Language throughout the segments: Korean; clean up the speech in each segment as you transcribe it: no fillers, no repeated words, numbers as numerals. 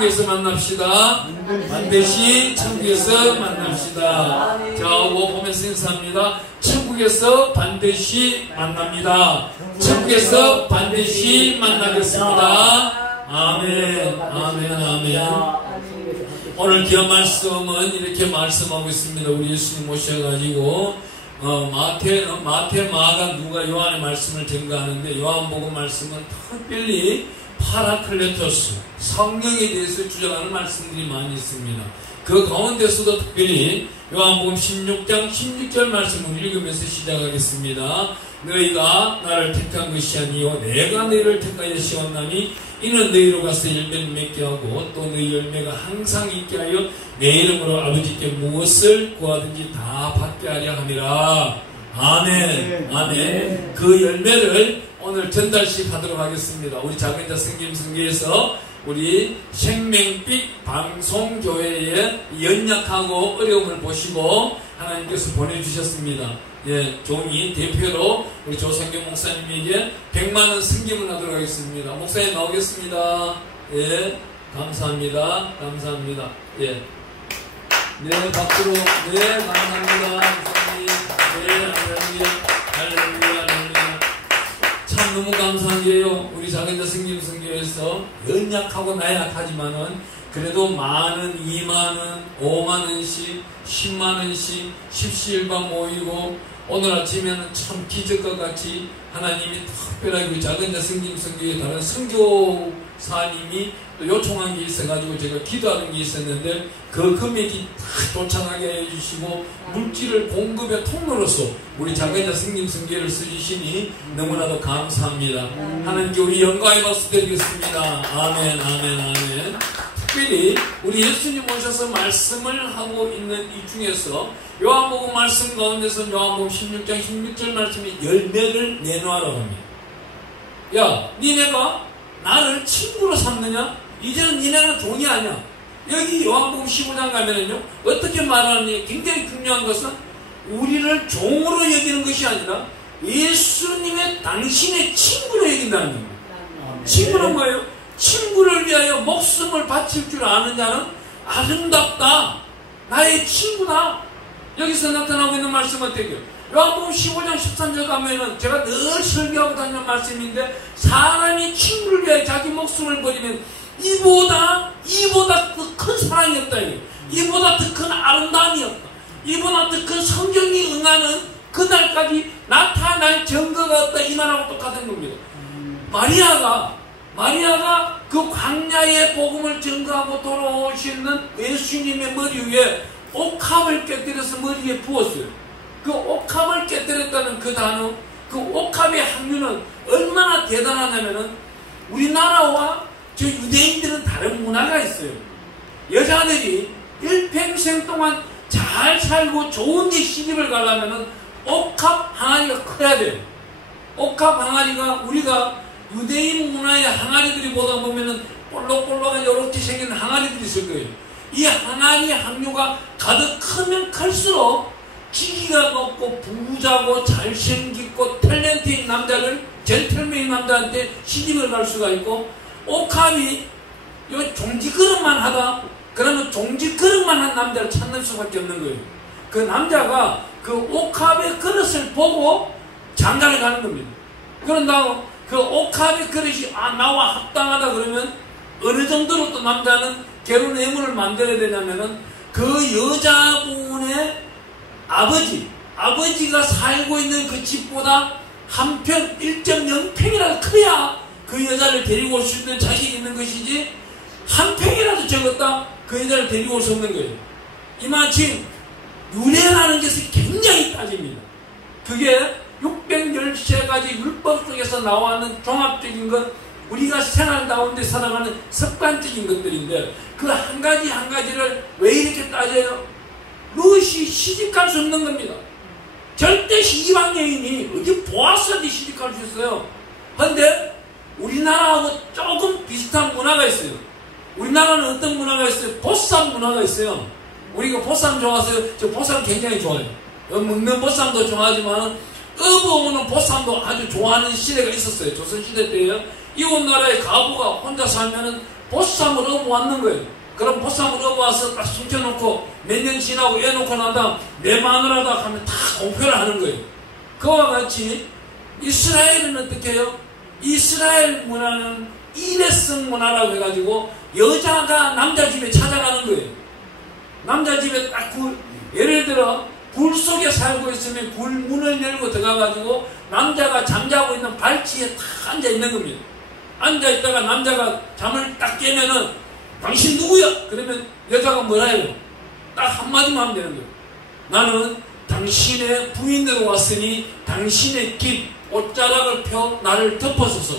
천국에서 만납시다. 반드시 천국에서 만납시다. 자, 보면서 인사합니다. 천국에서 반드시 만납니다. 천국에서 반드시 만나겠습니다. 아멘, 아멘, 아멘. 오늘 귀한 말씀은 이렇게 말씀하고 있습니다. 우리 예수님 모셔가지고 마태, 마가, 누가 요한의 말씀을 증거하는데 요한복음 말씀은 특별히 파라클레토스, 성령에 대해서 주장하는 말씀들이 많이 있습니다. 그 가운데서도 특별히 요한복음 16장 16절 말씀을 읽으면서 시작하겠습니다. 너희가 나를 택한 것이 아니요 내가 너희를 택하여 세웠나니 이는 너희로 가서 열매를 맺게 하고 또 너희 열매가 항상 있게 하여 내 이름으로 아버지께 무엇을 구하든지 다 받게 하려 함이라. 아멘. 아멘. 그 열매를 오늘 전달식 하도록 하겠습니다. 우리 작은 자 성김성교에서 우리 생명빛 방송교회에 연약하고 어려움을 보시고 하나님께서 보내주셨습니다. 예, 종이 대표로 우리 조성경 목사님에게 100만원 승김을 하도록 하겠습니다. 목사님 나오겠습니다. 예, 감사합니다. 감사합니다. 예. 네, 박수로. 네, 감사합니다. 목사님. 네, 할렐루야. 할렐루야. 할렐루야. 참 너무 감사한 게요. 우리 작은자 성김성교에서 연약하고 나약하지만은 그래도 만원, 2만원, 5만원씩, 10만원씩 십시일반 모이고 오늘 아침에는 참 기적과 같이 하나님이 특별하게 작은 자 성김성교의 다른 선교사님이 또 요청한 게 있어가지고 제가 기도하는 게 있었는데 그 금액이 다 도착하게 해주시고 물질을 공급의 통로로서 우리 작은 자 성김성교를 써주시니 너무나도 감사합니다. 하나님께 우리 영광의 박수 드리겠습니다. 아멘, 아멘, 아멘. 특별히 우리 예수님 오셔서 말씀을 하고 있는 이 중에서 요한복음 말씀 가운데서 요한복음 16장 16절 말씀이 열매를 내놓으라고 합니다. 야, 니네가 나를 친구로 삼느냐? 이제는 니네는 종이 아니야. 여기 요한복음 15장 가면은요 어떻게 말하느냐? 굉장히 중요한 것은 우리를 종으로 여기는 것이 아니라 예수님의 당신의 친구로 여긴다는 겁니다. 친구는 뭐예요? 친구를 위하여 목숨을 바칠 줄 아는 자는 아름답다. 나의 친구다. 여기서 나타나고 있는 말씀은 어떻게요? 요한복음 15장 13절 가면은 제가 늘 설교하고 다니는 말씀인데 사람이 친구를 위하여 자기 목숨을 버리면 이보다 더 큰 사랑이 없다. 이보다 더 큰 아름다움이 없다. 이보다 더 큰 성경이 응하는 그날까지 나타날 증거가 없다. 이 말하고 똑같은 겁니다. 마리아가 그 광야의 복음을 증거하고 돌아오시는 예수님의 머리 위에 옥합을 깨뜨려서 머리에 부었어요. 그 옥합을 깨뜨렸다는 그 단어, 그 옥합의 항류는 얼마나 대단하냐면은 우리나라와 저 유대인들은 다른 문화가 있어요. 여자들이 일평생 동안 잘 살고 좋은 데 시집을 가려면은 옥합 항아리가 커야 돼요. 옥합 항아리가 우리가 유대인 문화의 항아리들이 보다 보면은 볼록볼록한 이렇게 생긴 항아리들이 있을 거예요. 이 항아리 항류가 가득 크면 클수록 지기가 높고 부자고 잘생기고 탤런트인 남자를 젠틀맨인 남자한테 시집을 갈 수가 있고 옥합이 요 종지그릇만 하다 그러면 종지그릇만 한 남자를 찾는 수밖에 없는 거예요. 그 남자가 그 옥합의 그릇을 보고 장가를 가는 겁니다. 그런다고 그 옥합의 그릇이 나와 합당하다 그러면 어느 정도로 또 남자는 결혼 예물을 만들어야 되냐면은 그 여자분의 아버지가 살고 있는 그 집보다 한 평 1.0평이라도 커야 그 여자를 데리고 올 수 있는 자격이 있는 것이지 한 평이라도 적었다 그 여자를 데리고 올 수 없는 거예요. 이마침 유래라는 것이 굉장히 따집니다. 그게 613가지 율법 속에서 나와는 종합적인 것, 우리가 생활 가운데 살아가는 습관적인 것들인데 그 한 가지 한 가지를 왜 이렇게 따져요? 롯이 시집갈 수 없는 겁니다. 절대 이방 여인이 어디 보았어도 시집갈 수 있어요. 그런데 우리나라하고 조금 비슷한 문화가 있어요. 우리나라는 어떤 문화가 있어요? 보쌈 문화가 있어요. 우리가 보쌈 좋아하세요? 저 보쌈 굉장히 좋아해요. 먹는 보쌈도 좋아하지만 어부어머는 보쌈도 아주 좋아하는 시대가 있었어요. 조선시대 때요. 이웃 나라의 가부가 혼자 살면은 보쌈을 업어왔는 거예요. 그럼 보쌈을 업어와서 딱 숨겨놓고 몇 년 지나고 애 놓고 난 다음 내 마누라다 하면 다 공표를 하는 거예요. 그와 같이 이스라엘은 어떻게 해요? 이스라엘 문화는 일회성 문화라고 해가지고 여자가 남자 집에 찾아가는 거예요. 남자 집에 딱 예를 들어 굴 속에 살고 있으면 굴 문을 열고 들어가가지고 남자가 잠자고 있는 발치에 딱 앉아 있는 겁니다. 앉아 있다가 남자가 잠을 딱 깨면은 당신 누구야? 그러면 여자가 뭐라 해요? 딱 한마디만 하면 되는 거예요. 나는 당신의 부인으로 왔으니 당신의 깃 옷자락을 펴 나를 덮어서서.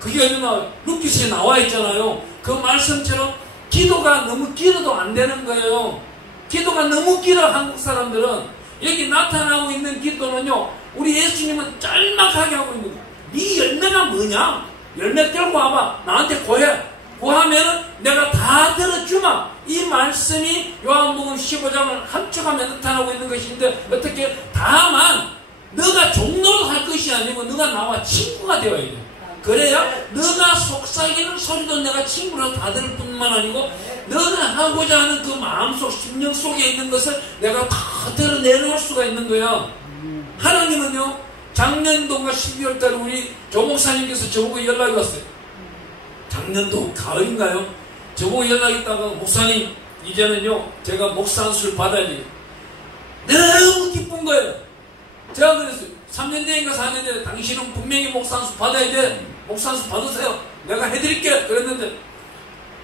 그게 얼마나 루키스에 나와 있잖아요. 그 말씀처럼 기도가 너무 길어도 안 되는 거예요. 기도가 너무 길어. 한국 사람들은 여기 나타나고 있는 기도는요, 우리 예수님은 짤막하게 하고 있는 거예요. 네 열매가 뭐냐? 열매 들고 와봐. 나한테 고해. 고하면은 내가 다 들어주마. 이 말씀이 요한복음 15장을 함축하며 나타나고 있는 것인데, 어떻게 다만 너가 종로를 할 것이 아니고 너가 나와 친구가 되어야 돼. 그래야 너가 속삭이는 소리도 내가 친구로 다 들을 뿐만 아니고 너가 하고자 하는 그 마음속 심령 속에 있는 것을 내가 다 드러내놓을 수가 있는 거야. 하나님은요, 작년도가 12월달에 우리 조 목사님께서 저보고 연락이 왔어요. 작년도 가을인가요? 저보고 연락이 있다가, 목사님 이제는요 제가 목사 안수를 받아야 돼요. 너무 기쁜 거예요. 제가 그랬어요. 3년 뒤인가 4년 뒤에 당신은 분명히 목사 안수 받아야 돼. 목사 안수 받으세요. 내가 해드릴게. 그랬는데,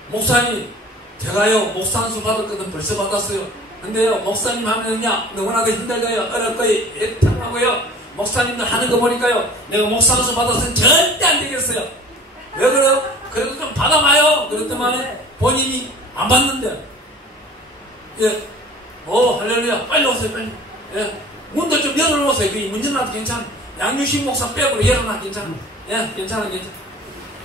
목사님 제가요 목사 안수 받았거든. 벌써 받았어요. 근데요 목사님 하면요 너무나도 힘들고요, 어렵고요, 애탕하고요, 목사님들 하는 거 보니까요 내가 목사 안수 받아서는 절대 안 되겠어요. 왜 그래요? 그래도 좀 받아봐요. 그랬더니 본인이 안 받는데, 예, 할렐루야, 빨리 오세요, 빨리. 예, 문도 좀 열어놓으세요. 그 문제나도 괜찮아. 양유신 목사 빼고 열어놔. 괜찮아. 예, 괜찮아.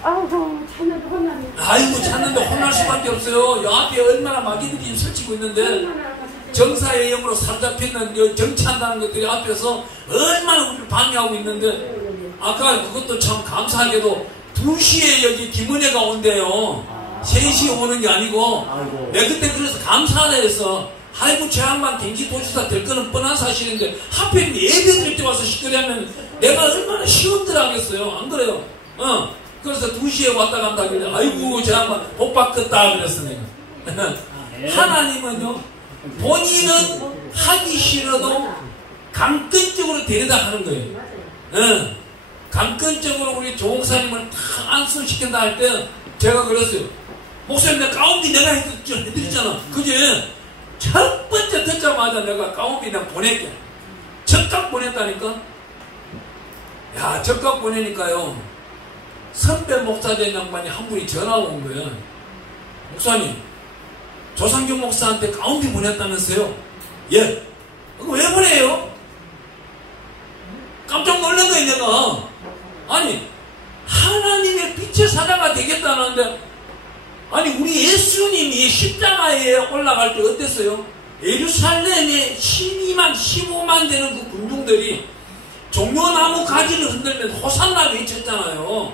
아이고, 찾는데 혼나네. 아이고, 찾는데 혼날 수밖에 없어요. 요 앞에 얼마나 마귀들이 설치고 있는데, 정사의 영으로 사로잡히는 정치한다는 것들이 앞에서 얼마나 우리를 방해하고 있는데, 아까 그것도 참 감사하게도 2시에 여기 김은혜가 온대요. 3시에 오는 게 아니고, 내가 그때 그래서 감사하다 해서, 아이고, 제 양반 경기도지사 될 거는 뻔한 사실인데 하필 예배 드릴 때 와서 시끄러우면 내가 얼마나 시험들 하겠어요. 안 그래요? 그래서 2시에 왔다 간다 그래. 아이고, 제 양반 복 받겠다 그랬어 내가. 하나님은요, 본인은 하기 싫어도 강권적으로 데려다 하는 거예요. 강권적으로 우리 조목사님을 다 안수시킨다 할 때 제가 그랬어요. 목사님, 내가 가운데 내가 해드리잖아. 그지? 첫 번째 듣자마자 내가 가운데 내가 보낼게. 적각 보냈다니까. 야, 적각 보내니까요, 선배 목사된 양반이 한 분이 전화가 온 거예요. 목사님, 조상규 목사한테 가운데 보냈다면서요? 예. 그거 왜 보내요? 깜짝 놀란 거예요 내가. 아니, 하나님의 빛의 사자가 되겠다는데, 아니, 우리 예수님이 십자가에 올라갈 때 어땠어요? 예루살렘에 12만, 15만 되는 그 군중들이 종려나무 가지를 흔들면 호산나 외쳤잖아요.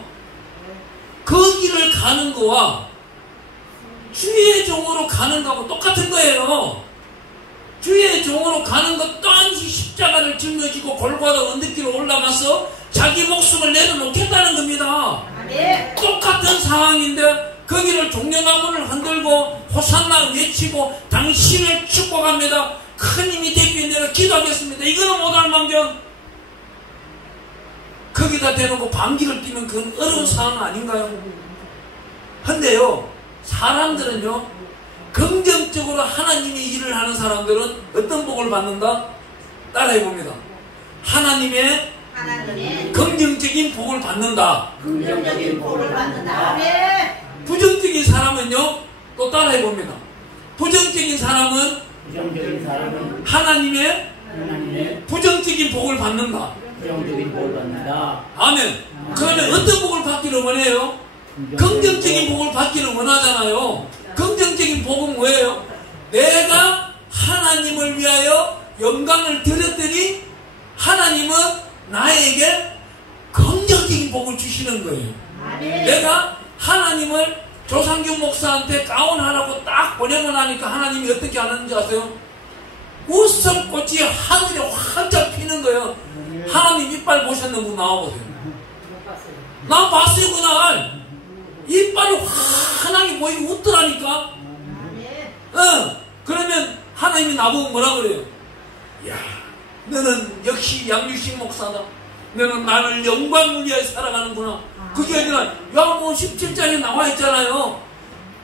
거기를 가는 거와 주의 종으로 가는 거하고 똑같은 거예요. 주의 종으로 가는 것 또한 십자가를 짊어지고 골고다 언덕길로 올라가서 자기 목숨을 내려놓겠다는 겁니다. 똑같은 상황인데 거기를 종려나무를 흔들고 호산나 외치고 당신을 축복합니다. 큰 힘이 되기 위해 내가 기도하겠습니다. 이거는 못할 망정. 거기다 대놓고 방귀를 뀌면 그건 어려운 상황 아닌가요? 근데요, 사람들은요, 긍정적으로 하나님의 일을 하는 사람들은 어떤 복을 받는다? 따라해봅니다. 하나님의 긍정적인 복을 받는다. 긍정적인 복을 받는다. 부정적인 사람은요, 또 따라해봅니다. 부정적인 사람은 하나님의 부정적인 복을 받는다. 부정적인 복을 받는다. 아멘. 그러면 어떤 복을 받기를 원해요? 긍정적인 복을 받기를 원하잖아요. 긍정적인 복은 뭐예요? 내가 하나님을 위하여 영광을 드렸더니 하나님은 나에게 긍정적인 복을 주시는 거예요. 내가 하나님을 조상규 목사한테 가운 하라고 딱 보내고 나니까 하나님이 어떻게 하는지 아세요? 웃음꽃이 하늘에 활짝 피는 거예요. 하나님 이빨 보셨는 분 나와보세요. 나 봤어요. 그날 이빨이 환하게 보이고 웃더라니까. 그러면 하나님이 나보고 뭐라 그래요? 야, 너는 역시 양유식 목사다. 너는 나를 영광을 위하여 살아가는구나. 그게 아니라 요한복음 17장에 나와 있잖아요.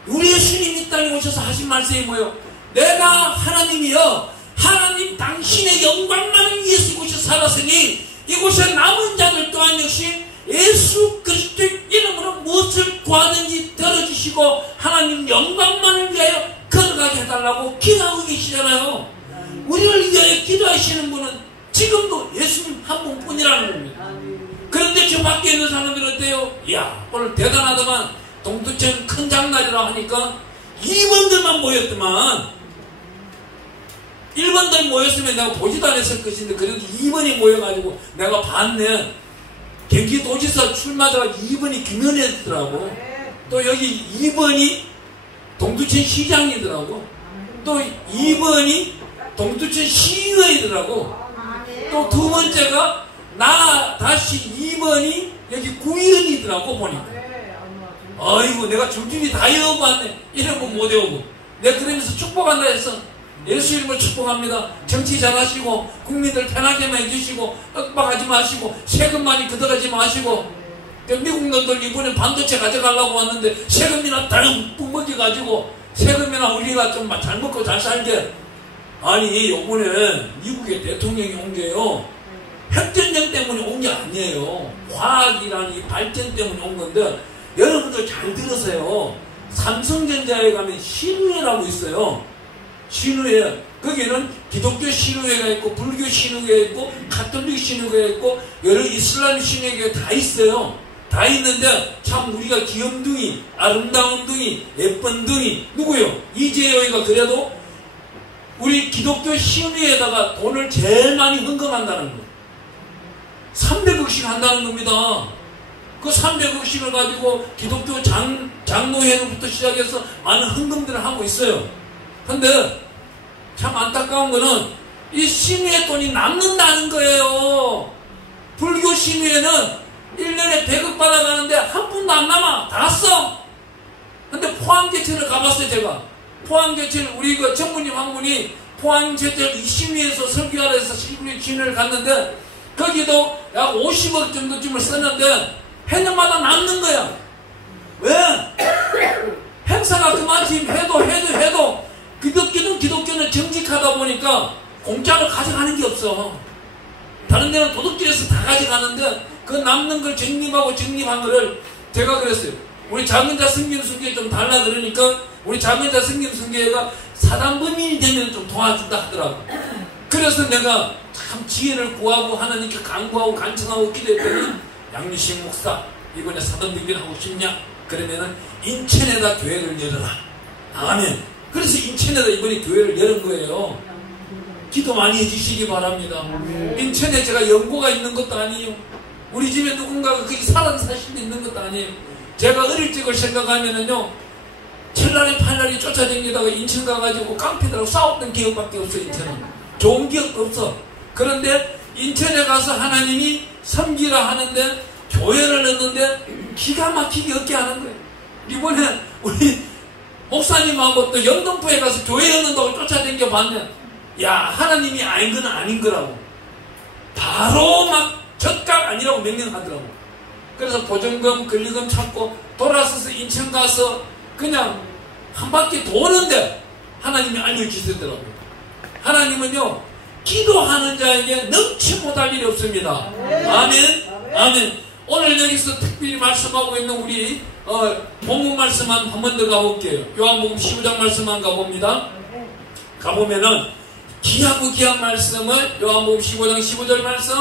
우리 예수님 이 땅에 오셔서 하신 말씀이 뭐예요? 내가 하나님이여, 하나님 당신의 영광만을 위해서 이곳에 살았으니 이곳에 남은 자들 또한 역시 예수 그리스도의 이름으로 무엇을 구하든지 들어주시고 하나님 영광만을 위하여 걸어가게 해달라고 기도하고 계시잖아요. 우리를 위하여 기도하시는 분은 지금도 예수님 한 분뿐이라는 겁니다. 그런데 저 밖에 있는 사람들은 어때요? 이야, 오늘 대단하더만, 동두천 큰 장날이라 하니까 2번들만 모였더만. 1번들 모였으면 내가 보지도 않았을 것인데 그래도 2번이 모여가지고 내가 봤네. 경기도지사 출마자가 2번이 김현혜더라고. 또 여기 2번이 동두천 시장이더라고. 또 2번이 동두천 시의회이더라고. 또 두 번째가 나 다시 2번이 여기 구의원이더라고 보니까. 아이고 내가 줄줄이 다 외워봤네. 이러면 못 외우고. 내가 그러면서 축복한다 했어. 예수 이름으로 축복합니다. 정치 잘하시고 국민들 편하게만 해주시고 윽박하지 마시고 세금 많이 걷어가지 마시고. 미국 놈들 이번에 반도체 가져가려고 왔는데 세금이나 듬뿍 먹여가지고 세금이나 우리가 좀 잘 먹고 잘 살게. 아니 요번에 미국의 대통령이 온 게요 핵전쟁 때문에 온 게 아니에요. 과학이라는 이 발전 때문에 온 건데, 여러분들 잘 들으세요. 삼성전자에 가면 신의회라고 있어요. 신의회. 거기는 기독교 신의회가 있고 불교 신의회가 있고 가톨릭 신의회가 있고 여러 이슬람 신의회가 다 있어요. 다 있는데 참 우리가 귀염둥이, 아름다운 둥이, 예쁜 둥이 누구요? 이재호이가 그래도 우리 기독교 신의회에다가 돈을 제일 많이 헌금한다는 거예요. 300억씩 한다는 겁니다. 그 300억씩을 가지고 기독교 장로회로부터 시작해서 많은 헌금들을 하고 있어요. 근데 참 안타까운 거는 이 신의회 돈이 남는다는 거예요. 불교 신의회는 1년에 100억 받아가는데 한 푼도 안 남아. 다 써. 근데 포항제철을 가봤어요. 제가 포항제철 우리 그 전무님 한 분이 포항제철 이 신의회에서 설교하러 해서 신의회를 갔는데 거기도 약 50억 정도쯤을 썼는데 해년마다 남는 거야. 왜? 행사가 그만큼 해도 기독교는 정직하다 보니까 공짜로 가져가는 게 없어. 다른 데는 도둑질해서 다 가져가는데 그 남는 걸 적립한 거를 제가 그랬어요. 우리 작은자 승김승계에 좀 달라 그러니까 우리 작은자 승김승계가 사단법인이 되면 좀 도와준다 하더라고. 그래서 내가 참 지혜를 구하고 하나님께 간구하고 간청하고 기도했더니 양유식 목사 이번에 사단법인 하고 싶냐? 그러면은 인천에다 교회를 열어라. 아멘. 그래서 인천에다 이번에 교회를 열은 거예요. 기도 많이 해주시기 바랍니다. 인천에 제가 연고가 있는 것도 아니에요. 우리 집에 누군가가 거기 사실도 있는 것도 아니에요. 제가 어릴 적을 생각하면은요, 철날에 팔날이 쫓아다니다가 인천 가가지고 깡패들하고 싸웠던 기억밖에 없어. 인천은 좋은 기억도 없어. 그런데 인천에 가서 하나님이 섬기라 하는데 교회를 넣는데 기가 막히게 얻게 하는 거예요. 이번에 우리 목사님하고 또 영등포에 가서 교회 넣는다고 쫓아다니게 봤는데, 야, 하나님이 아닌 건 아닌 거라고. 바로 막 젓갈 아니라고 명령하더라고. 그래서 보증금, 권리금 찾고 돌아서서 인천 가서 그냥 한 바퀴 도는데 하나님이 알려주시더라고요. 하나님은요, 기도하는 자에게 넘치 못할 일이 없습니다. 아멘. 아멘. 오늘 여기서 특별히 말씀하고 있는 우리 본문 말씀 한 번 더 가볼게요. 요한복음 15장 말씀만 가봅니다. 가보면은 귀하고 귀한 말씀을 요한복음 15장 15절 말씀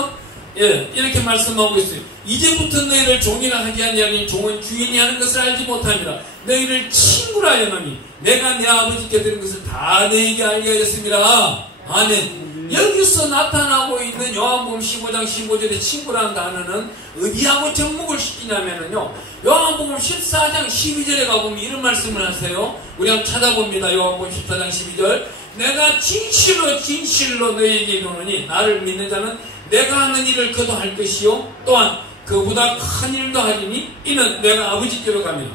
이렇게 말씀하고 있어요. 이제부터 너희를 종이라 하게 하냐니 종은 주인이 하는 것을 알지 못합니다. 너희를 친구라 하노니 내가 내 아버지께 들은 것을 다 너희에게 알게 하였습니다. 아멘. 여기서 나타나고 있는 요한복음 15장 15절의 친구라는 단어는 어디하고 접목을 시키냐면요, 요한복음 14장 12절에 가보면 이런 말씀을 하세요. 우리 한번 찾아봅니다. 요한복음 14장 12절. 내가 진실로 진실로 너희에게 이르노니 나를 믿는 자는 내가 하는 일을 그도 할 것이요 또한 그보다 큰 일도 하리니 이는 내가 아버지께로 가면.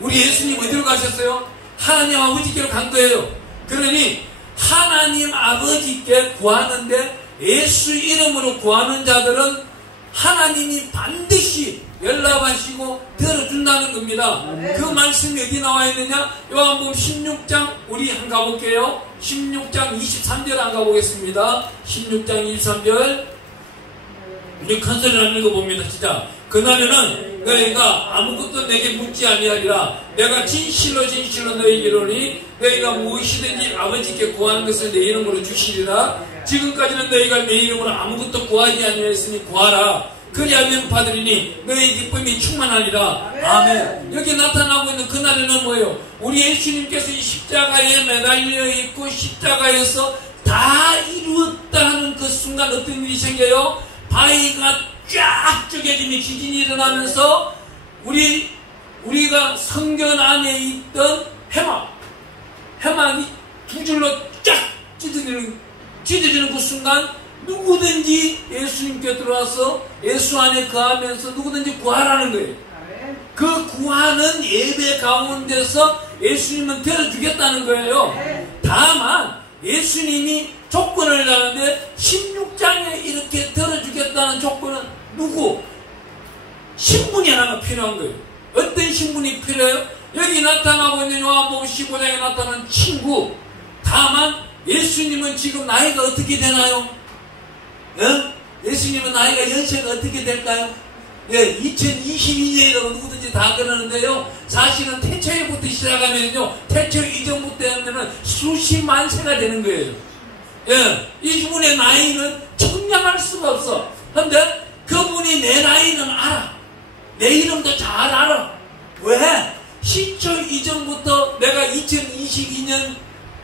우리 예수님 어디로 가셨어요? 하나님 아버지께로 간 거예요. 그러니 하나님 아버지께 구하는데 예수 이름으로 구하는 자들은 하나님이 반드시 연락하시고 들어준다는 겁니다. 그 말씀이 어디 나와 있느냐? 요한복음 16장 우리 한번 가볼게요. 16장 23절 한번 가보겠습니다. 16장 23절 우리 큰 소리로 한번 읽어봅니다. 진짜 그날에는 너희가 아무것도 내게 묻지 아니하리라. 내가 진실로 진실로 너희에게 이르노니 너희가 무엇이든지 아버지께 구하는 것을 내 이름으로 주시리라. 지금까지는 너희가 내 이름으로 아무것도 구하지 아니하였으니 구하라. 그리하면 받으리니 너희 기쁨이 충만하리라. 아멘. 여기 나타나고 있는 그날에는 뭐예요? 우리 예수님께서 이 십자가에 매달려 있고 십자가에서 다 이루었다 하는 그 순간 어떤 일이 생겨요? 바위가 쫙 쪼개지며 지진이 일어나면서 우리가 성전 안에 있던 해막이 두 줄로 쫙 찢어지는 그 순간 누구든지 예수님께 들어와서 예수 안에 거하면서 누구든지 구하라는 거예요. 그 구하는 예배 가운데서 예수님은 들어주겠다는 거예요. 다만 예수님이 조건을 하는데 16장에 이렇게 들어주겠다는 조건은 누구? 신분이 하나가 필요한 거예요. 어떤 신분이 필요해요? 여기 나타나고 있는 요한복음 15장에 나타나는 친구. 다만 예수님은 지금 나이가 어떻게 되나요? 예수님은 나이가 연세가 어떻게 될까요? 2022년이라고 누구든지 다 그러는데요. 사실은 태초에부터 시작하면요, 태초 이전부터 하면은 수십만 세가 되는 거예요. 이분의 나이는 청량할 수가 없어. 근데 그분이 내 나이는 알아. 내 이름도 잘 알아. 왜? 시초 이전부터 내가 2022년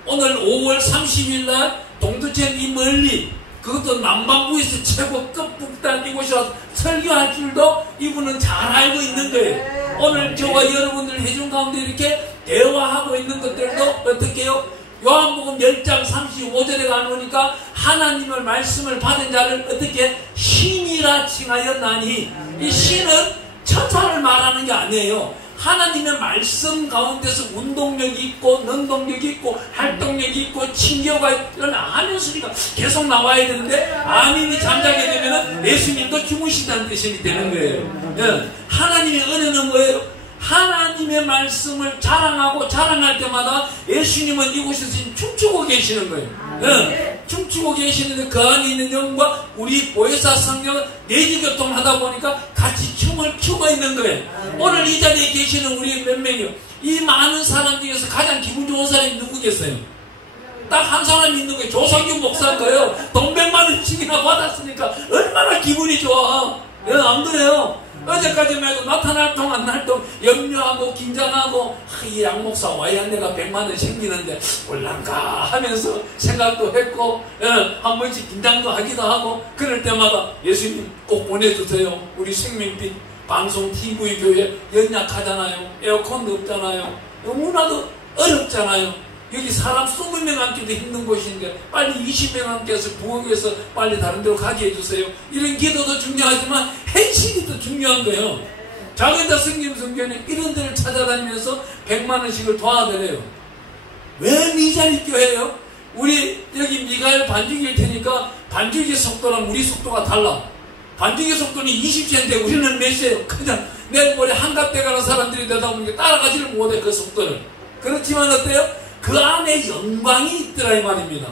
오늘 5월 30일 날 동두천 이 멀리 그것도 남반구에서 최고급 북단 이곳에 와서 설교할 줄도 이분은 잘 알고 있는 거예요. 오늘 저와 여러분들 해준 가운데 이렇게 대화하고 있는 것들도 어떻게 해요? 요한복음 10장 35절에 가보니까 하나님의 말씀을 받은 자를 어떻게 신이라 칭하였나니, 이 신은 천사를 말하는 게 아니에요. 하나님의 말씀 가운데서 운동력이 있고 능동력이 있고 활동력이 있고 친교가 이런 아멘 소리가 계속 나와야 되는데 아멘이 잠자게 되면 예수님도 주무신다는 뜻이 되는 거예요. 하나님의 은혜는 뭐예요? 하나님의 말씀을 자랑하고 자랑할 때마다 예수님은 이곳에서 지금 춤추고 계시는 거예요. 춤추고 계시는데 그 안에 있는 영과 우리 보혜사 성령은 내지교통하다 보니까 같이 춤을 추고 있는 거예요. 오늘 이 자리에 계시는 우리 몇 명이요? 이 많은 사람 중에서 가장 기분 좋은 사람이 누구겠어요? 딱 한 사람 있는 거예요. 조성균 목사인 거예요. 돈 100만 원씩이나 받았으니까 얼마나 기분이 좋아. 안 그래요? 어제까지만 해도 나타날 동 안 날 동 염려하고 긴장하고 이 양목사 와야 내가 100만 원 생기는데 올란가 하면서 생각도 했고 한 번씩 긴장도 하기도 하고 그럴 때마다 예수님 꼭 보내주세요. 우리 생명빛 방송 TV 교회 연약하잖아요. 에어컨도 없잖아요. 너무나도 어렵잖아요. 여기 사람 20명 앉기도 힘든 곳인데 빨리 20명 앉게해서 부엌에서 빨리 다른 데로 가게 해주세요. 이런 기도도 중요하지만 행실이 더 중요한 거예요. 작은 자성님 성교는 이런 데를 찾아다니면서 100만 원씩을 도와드려요. 왜 미자리 교회예요? 우리 여기 미가엘 반죽일 테니까 반죽의 속도랑 우리 속도가 달라. 반죽의 속도는 20세인데 우리는 몇 세예요? 그냥 내일 모레 한갑대 가는 사람들이 되다 보니까 따라가지를 못해 그 속도를. 그렇지만 어때요? 그 안에 영광이 있더라 이 말입니다.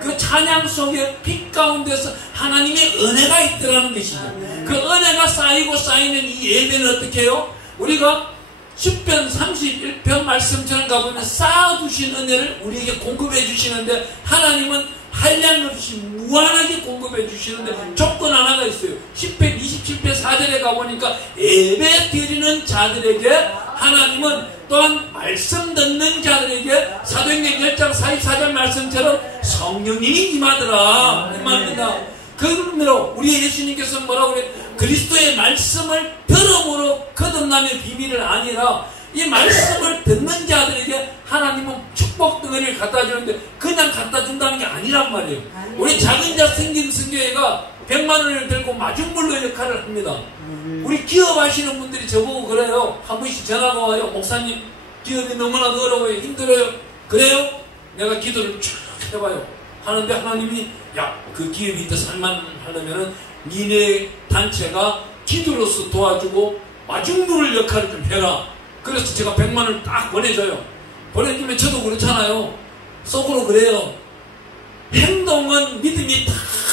그 찬양 속에 빛 가운데서 하나님의 은혜가 있더라는 것이죠. 그 은혜가 쌓이고 쌓이는 이 예배는 어떻게 해요? 우리가 10편 31편 말씀처럼 가보면 쌓아두신 은혜를 우리에게 공급해 주시는데 하나님은 한량없이 무한하게 공급해 주시는데 조건 하나가 있어요. 10편 27편 4절에 가보니까 예배 드리는 자들에게 하나님은 또한 말씀 듣는 자들에게 사도행전 10장 44절 말씀처럼 성령님이 임하더라. 임합니다. 그러므로 우리 예수님께서 뭐라고 그래? 그리스도의 말씀을 들음으로 거듭남의 비밀을 아니라 이 말씀을 듣는 자들에게 하나님은 축복 덩어리를 갖다 주는데 그냥 갖다 준다는 게 아니란 말이에요. 우리 작은 자 생긴 성교회가 100만 원을 들고 마중물로 역할을 합니다. 우리 기업하시는 분들이 저보고 그래요. 한 번씩 전화가 와요. 목사님 기업이 너무나도 어려워요. 힘들어요. 그래요? 내가 기도를 쭉 해봐요. 하는데 하나님이 야, 그 기업이 더 살만하려면은 니네 단체가 기도로서 도와주고 마중물 역할을 좀 해라. 그래서 제가 100만 원을 딱 보내줘요. 보내주면 저도 그렇잖아요. 속으로 그래요. 행동은 믿음이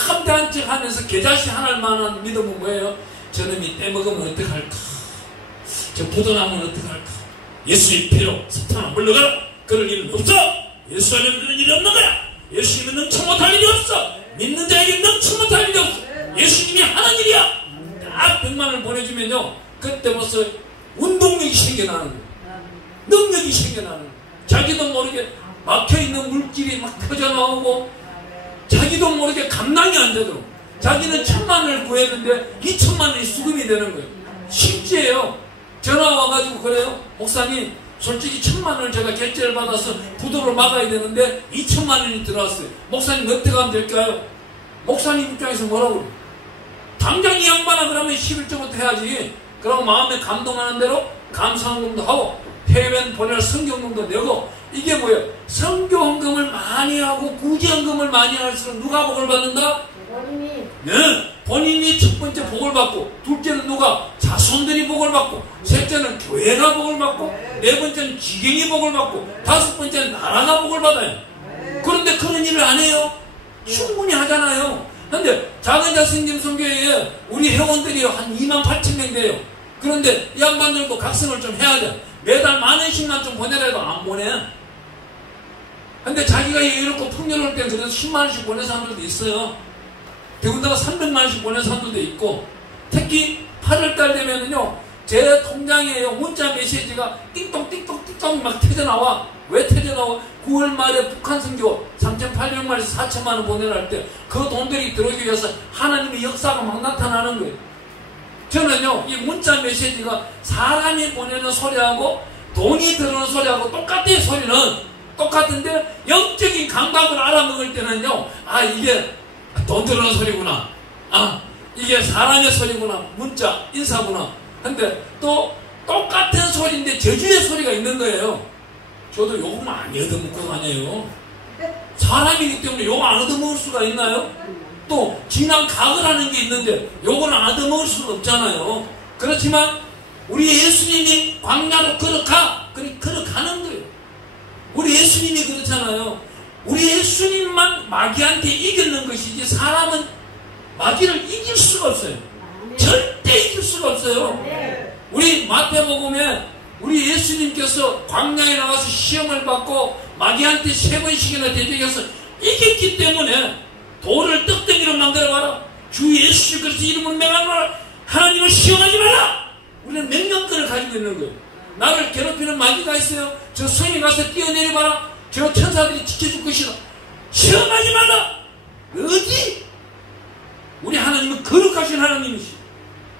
탐대한 척 하면서 계좌시 하나를 만한 믿음은 뭐예요? 저놈이 떼먹으면 어떡할까? 저 부도나면 어떡할까? 예수의 피로 사탄아 물러가라. 그럴 일은 없어. 예수 안에는 그런 일이 없는 거야. 예수님은 능치 못할 일이 없어. 믿는 자에게 능치 못할 일이 없어. 예수님이 하는 일이야. 딱 100만 원을 보내주면요, 그때부터 운동력이 생겨나는 거예요. 능력이 생겨나는 거예요. 자기도 모르게 막혀있는 물질이 막 터져나오고 자기도 모르게 감당이 안 되도록 자기는 1000만 원을 구했는데 2000만 원이 수금이 되는 거예요. 실제예요. 전화 와가지고 그래요. 목사님 솔직히 1000만 원을 제가 결제를 받아서 부도를 막아야 되는데 2000만 원이 들어왔어요. 목사님 어떻게 하면 될까요? 목사님 입장에서 뭐라고 그래요? 당장 이 양반아 그러면 11조부터 해야지. 그럼 마음에 감동하는 대로 감사헌금도 하고 해외 보낼 성경헌금도 내고 이게 뭐예요? 성교헌금을 많이 하고 구제헌금을 많이 할수록 누가 복을 받는다? 본인이. 네, 본인이 첫 번째 복을 받고 둘째는 누가? 자손들이 복을 받고 셋째는 교회가 복을 받고 네 번째는 지경이 복을 받고 다섯 번째는 나라가 복을 받아요. 그런데 그런 일을 안 해요. 충분히 하잖아요. 근데 작은 자 생김 선교회에 우리 회원들이 한 28,000명 돼요. 그런데 이 양반들도 각성을 좀 해야 돼. 매달 10,000원씩만 좀 보내라 해도 안 보내. 근데 자기가 이렇고 풍요로울 땐 그래도 10만원씩 보낸 사람들도 있어요. 더군다나 300만원씩 보낸 사람들도 있고, 특히 8월달 되면은요, 제 통장에요, 문자 메시지가 띵똥띵똥띵똥 막 터져나와. 왜 터져나와? 9월 말에 북한 선교 3,800만원에서 4,000만원 보내라 할 때 그 돈들이 들어오기 위해서 하나님의 역사가 막 나타나는 거예요. 저는요, 이 문자 메시지가 사람이 보내는 소리하고 돈이 들어오는 소리하고 똑같아요. 소리는 똑같은데 영적인 감각을 알아먹을 때는요, 아 이게 돈 들어오는 소리구나, 아 이게 사람의 소리구나, 문자 인사구나. 근데 또 똑같은 소리인데 저주의 소리가 있는 거예요. 저도 욕을 많이 얻어먹고 다녀요. 사람이기 때문에 욕 안 얻어먹을 수가 있나요? 또 진한 각을 하는 게 있는데 욕을 안 얻어먹을 수는 없잖아요. 그렇지만 우리 예수님이 광야로 걸어가는 거예요. 우리 예수님이 그렇잖아요. 우리 예수님만 마귀한테 이겼는 것이지 사람은 마귀를 이길 수가 없어요. 절대 이길 수가 없어요. 우리 마태복음에 우리 예수님께서 광야에 나가서 시험을 받고 마귀한테 3번씩이나 대적해서 이겼기 때문에 돌을 떡덩이로 만들어봐라. 주 예수 그리스도 이름을 명하노라. 하나님을 시험하지 말라. 우리는 명령권을 가지고 있는 거예요. 나를 괴롭히는 마귀가 있어요. 저 성에 가서 뛰어내려봐라. 저 천사들이 지켜줄 것이다. 시험하지 말라. 어디? 우리 하나님은 거룩하신 하나님이시.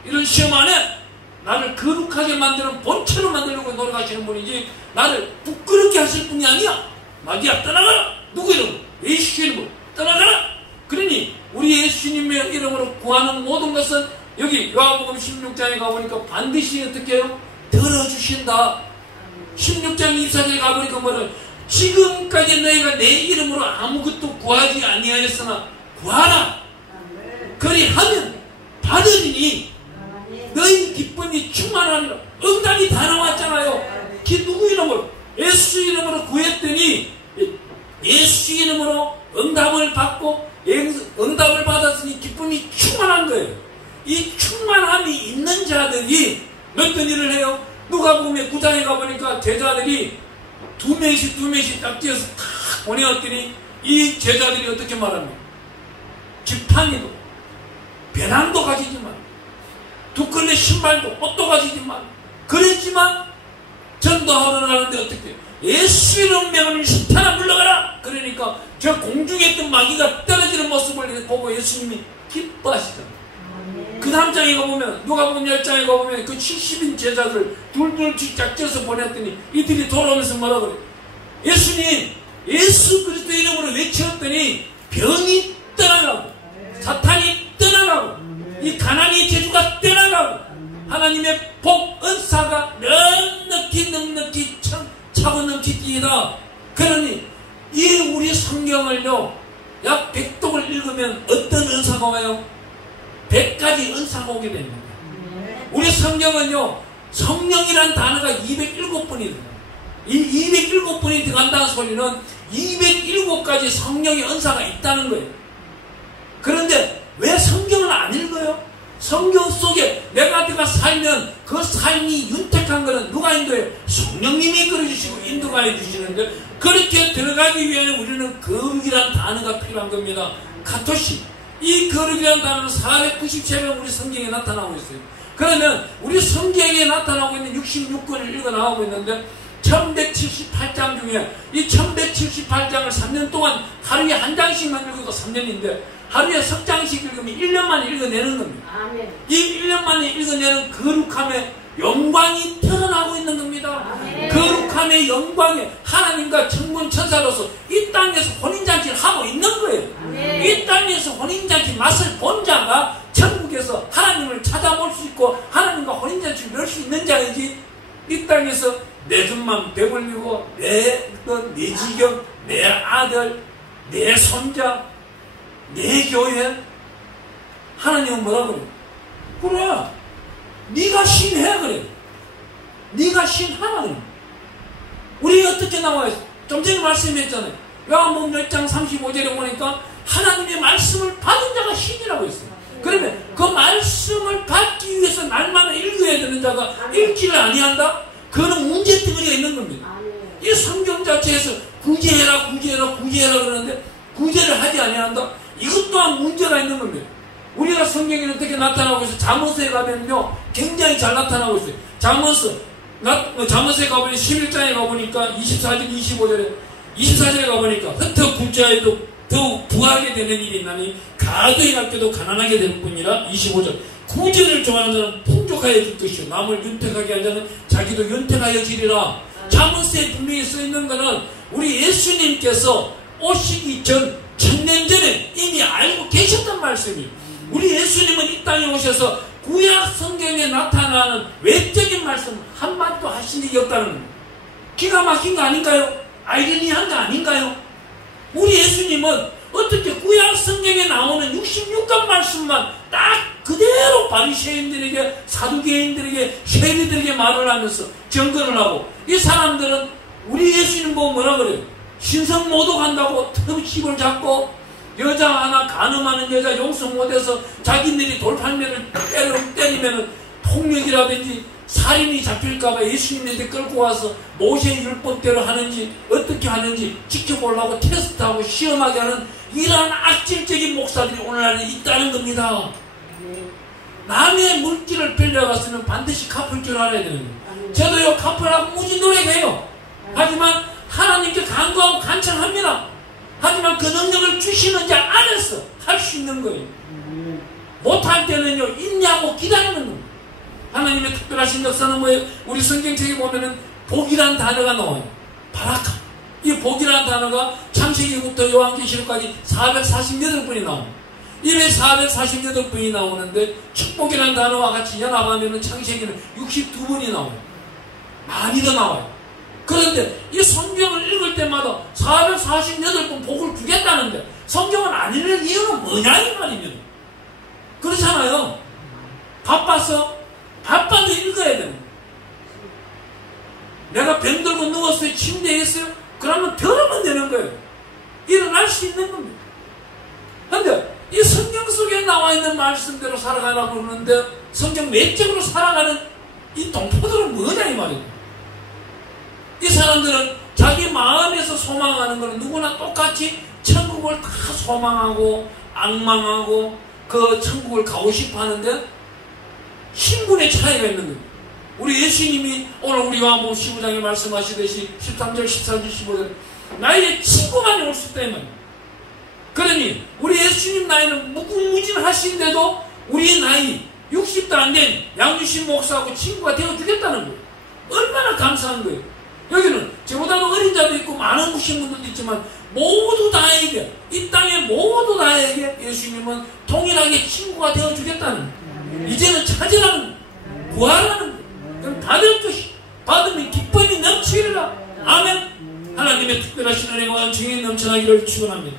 이런 시험 안에 나를 거룩하게 만드는 본체로 만들려고 노력하시는 분이지 나를 부끄럽게 하실 분이 아니야. 마귀야 떠나가라. 누구 이름? 예수 이름으로 떠나가라. 그러니 우리 예수님의 이름으로 구하는 모든 것은 여기 요한복음 16장에 가보니까 반드시 어떻게 해요? 들어주신다. 16장 24절에 가보니까 뭐를 지금까지 너희가 내 이름으로 아무것도 구하지 아니하였으나 구하라. 그리하면 받으리니 너희 기쁨이 충만하리라. 응답이 다 나왔잖아요. 누구 이름으로? 예수 이름으로 구했더니 예수 이름으로 응답을 받고 응답을 받았으니 기쁨이 충만한 거예요. 이 충만함이 있는 자들이 어떤 일을 해요? 누가복음에 9장에 가보니까 제자들이 두 명씩 딱 뛰어서 탁 보내었더니 이 제자들이 어떻게 말합니까? 지팡이도 배낭도 가지지 마, 두 컬레 신발도 옷도 가지지 마. 그랬지만 전도하러 나가는데 어떻게 예수 이름 명하면 사탄아 물러가라. 그러니까 저 공중에 있던 마귀가 떨어지는 모습을 보고 예수님이 기뻐하시잖아요. 그 다음 장에 가보면 누가복음 10장에 가보면 그 70인 제자들 둘둘 짝져서 보냈더니 이들이 돌아오면서 뭐라 그래? 예수님 예수 그리스도 이름으로 외쳤더니 병이 떠나가고 사탄이 떠나가고 이 가난이 재주가 떠나가고 하나님의 복 은사가 넉넉히 차고 넘치기이다. 그러니 이 우리 성경을요 약 100독을 읽으면 어떤 은사가 와요? 100가지 은사가 오게 됩니다. 우리 성경은요 성령이란 단어가 207번이 들어가요. 이 207번이 들어간다는 소리는 207가지 성령의 은사가 있다는 거예요. 그런데 왜 성경을 안 읽어요? 성경 속에 내가 살면 그 삶이 윤택한 것은 누가 인도해요? 성령님이 이끌어주시고 인도가 해주시는데 그렇게 들어가기 위해 우리는 거룩이란 단어가 필요한 겁니다. 카토시. 이 거룩이란 단어는 497번 우리 성경에 나타나고 있어요. 그러면 우리 성경에 나타나고 있는 66권을 읽어 나오고 있는데 1178장 중에 이 1178장을 3년 동안 하루에 한 장씩만 읽어도 3년인데 하루에 석 장씩 읽으면 1년 만에 읽어내는 겁니다. 아멘. 이 1년 만에 읽어내는 거룩함의 영광이 드러나고 있는 겁니다. 아멘. 거룩함의 영광에 하나님과 천군 천사로서 이 땅에서 혼인잔치를 하고 있는 거예요. 아멘. 이 땅에서 혼인잔치 맛을 본 자가 천국에서 하나님을 찾아볼 수 있고 하나님과 혼인잔치를 열 수 있는 자이지 이 땅에서 내 돈만 배불리고 내 지경, 내 아들, 내 손자, 내 교회 하나님은 뭐라 그래? 그래 네가 신해 그래. 네가 신하라 그래. 우리 어떻게 나와요? 좀 전에 말씀했잖아요. 요한복음 10장 35절에 보니까 하나님의 말씀을 받은 자가 신이라고 했어요. 그러면 그 말씀을 받기 위해서 날마다 읽어야 되는 자가 읽지를 아니한다? 그거는 문제덩어리가 있는 겁니다. 이 성경 자체에서 구제해라 그러는데 구제를 하지 아니한다? 이것 또한 문제가 있는 겁니다. 우리가 성경에 어떻게 나타나고 있어요? 잠언서에 가면요 굉장히 잘 나타나고 있어요. 잠언서에 가보니 11장에 가보니까 24절 24절에 가보니까 흩어 굶자에도 더욱 부하게 되는 일이 있나니 가도에 갈 때도 가난하게 될 뿐이라. 25절 구제를 좋아하는 자는 풍족하여질 것이요 남을 윤택하게 하는 자는 자기도 윤택하여지리라. 잠언서에 분명히 써있는 것은 우리 예수님께서 오시기 전 1000년 전에 이미 알고 계셨단 말씀이에요. 우리 예수님은 이 땅에 오셔서 구약 성경에 나타나는 외적인 말씀 한마디도 하신 적이 없다는 거예요. 기가 막힌 거 아닌가요? 아이러니한 거 아닌가요? 우리 예수님은 어떻게 구약 성경에 나오는 66권 말씀만 딱 그대로 바리새인들에게 사두개인들에게 세리들에게 말을 하면서 증거를 하고 이 사람들은 우리 예수님 보고 뭐라 그래요? 신성 모독한다고 틈씹을 잡고 여자 하나 간음하는 여자 용서 못해서 자기들이 돌팔매를 때리면 폭력이라든지 살인이 잡힐까봐 예수님한테 끌고 와서 모세의 율법대로 하는지 어떻게 하는지 지켜보려고 테스트하고 시험하게 하는 이러한 악질적인 목사들이 오늘날에 있다는 겁니다. 남의 물질을 빌려갔으면 반드시 갚을 줄 알아야 되는 거예요. 저도요 갚으라고 무지 노력해요. 하지만 하나님께 간구하고 간청합니다. 하지만 그 능력을 주시는 자 안에서 할 수 있는 거예요. 못할 때는요 있냐고 기다리는 겁니다. 하나님의 특별하신 역사는 뭐예요? 우리 성경책에 보면은 복이란 단어가 나와요. 바라카. 이 복이란 단어가 창세기부터 요한계시록까지 448번이 나옵니다. 이에 448번이 나오는데 축복이란 단어와 같이 연합하면 창세기는 62번이 나와요. 많이 더 나와요. 그런데 이 성경을 읽을 때마다 448번 복을 주겠다는데 성경을 안 읽는 이유는 뭐냐 이 말입니다. 그렇잖아요. 바빠도 읽어야 됩니다. 내가 병들고 누웠어요. 침대에 있어요. 그러면 들으면 되는 거예요. 일어날 수 있는 겁니다. 그런데 이 성경 속에 나와 있는 말씀대로 살아가라고 그러는데 성경 외적으로 살아가는 이 동포들은 뭐냐 이 말이에요. 이 사람들은 자기 마음에서 소망하는 것은 누구나 똑같이 천국을 다 소망하고 악망하고 그 천국을 가고 싶어 하는데 신분의 차이가 있는 거예요. 우리 예수님이 오늘 우리가 뭐 15장에 말씀하시듯이 13절, 14절, 15절 나에게 친구만이 올 수 있다면, 그러니 우리 예수님 나이는 무궁무진하신데도 우리의 나이 60도 안 된 양주신 목사하고 친구가 되어주겠다는 거예요. 얼마나 감사한 거예요. 여기는 저보다도 어린 자도 있고 많은 무신 분들도 있지만 모두 다에게, 이 땅의 모두 다에게 예수님은 동일하게 친구가 되어주겠다는 거예요. 이제는 찾으라는 거예요. 구하라는 거예요. 그럼 받을 것이, 받으면 기쁨이 넘치리라. 아멘. 하나님의 특별하신 은혜와 은총이 넘쳐나기를 축원합니다.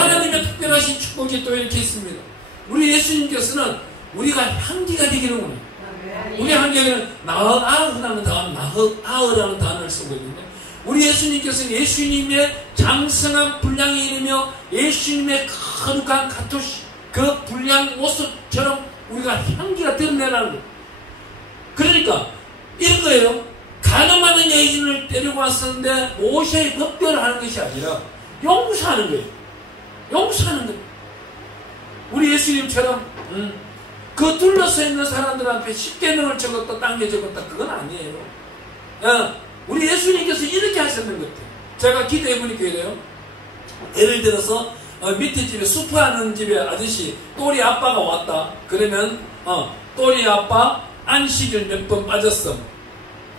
하나님의 특별하신 축복이 또 이렇게 있습니다. 우리 예수님께서는 우리가 향기가 되기를 원해요. 우리 향기는 나흐아흐라는 단어를 쓰고 있는데, 우리 예수님께서는 예수님의 장성한 분량에 이르며 예수님의 거룩한 가토시, 그 분량 모습처럼 우리가 향기가 드러내라는 거예요. 그러니까 이런 거예요. 가늠하는 여인을 데리고 왔었는데 모세의 법대로 하는 것이 아니라 용서하는 거예요. 용서하는 거예요. 우리 예수님처럼 그 둘러서 있는 사람들 앞에 10계명을 적었다, 딴 게 적었다, 그건 아니에요. 우리 예수님께서 이렇게 하셨는 것 같아요. 제가 기도해 보니까 이래요. 예를 들어서 밑에 집에 수프하는 집에 아저씨 또리 아빠가 왔다. 그러면 또리 아빠 안식일 몇 번 빠졌어.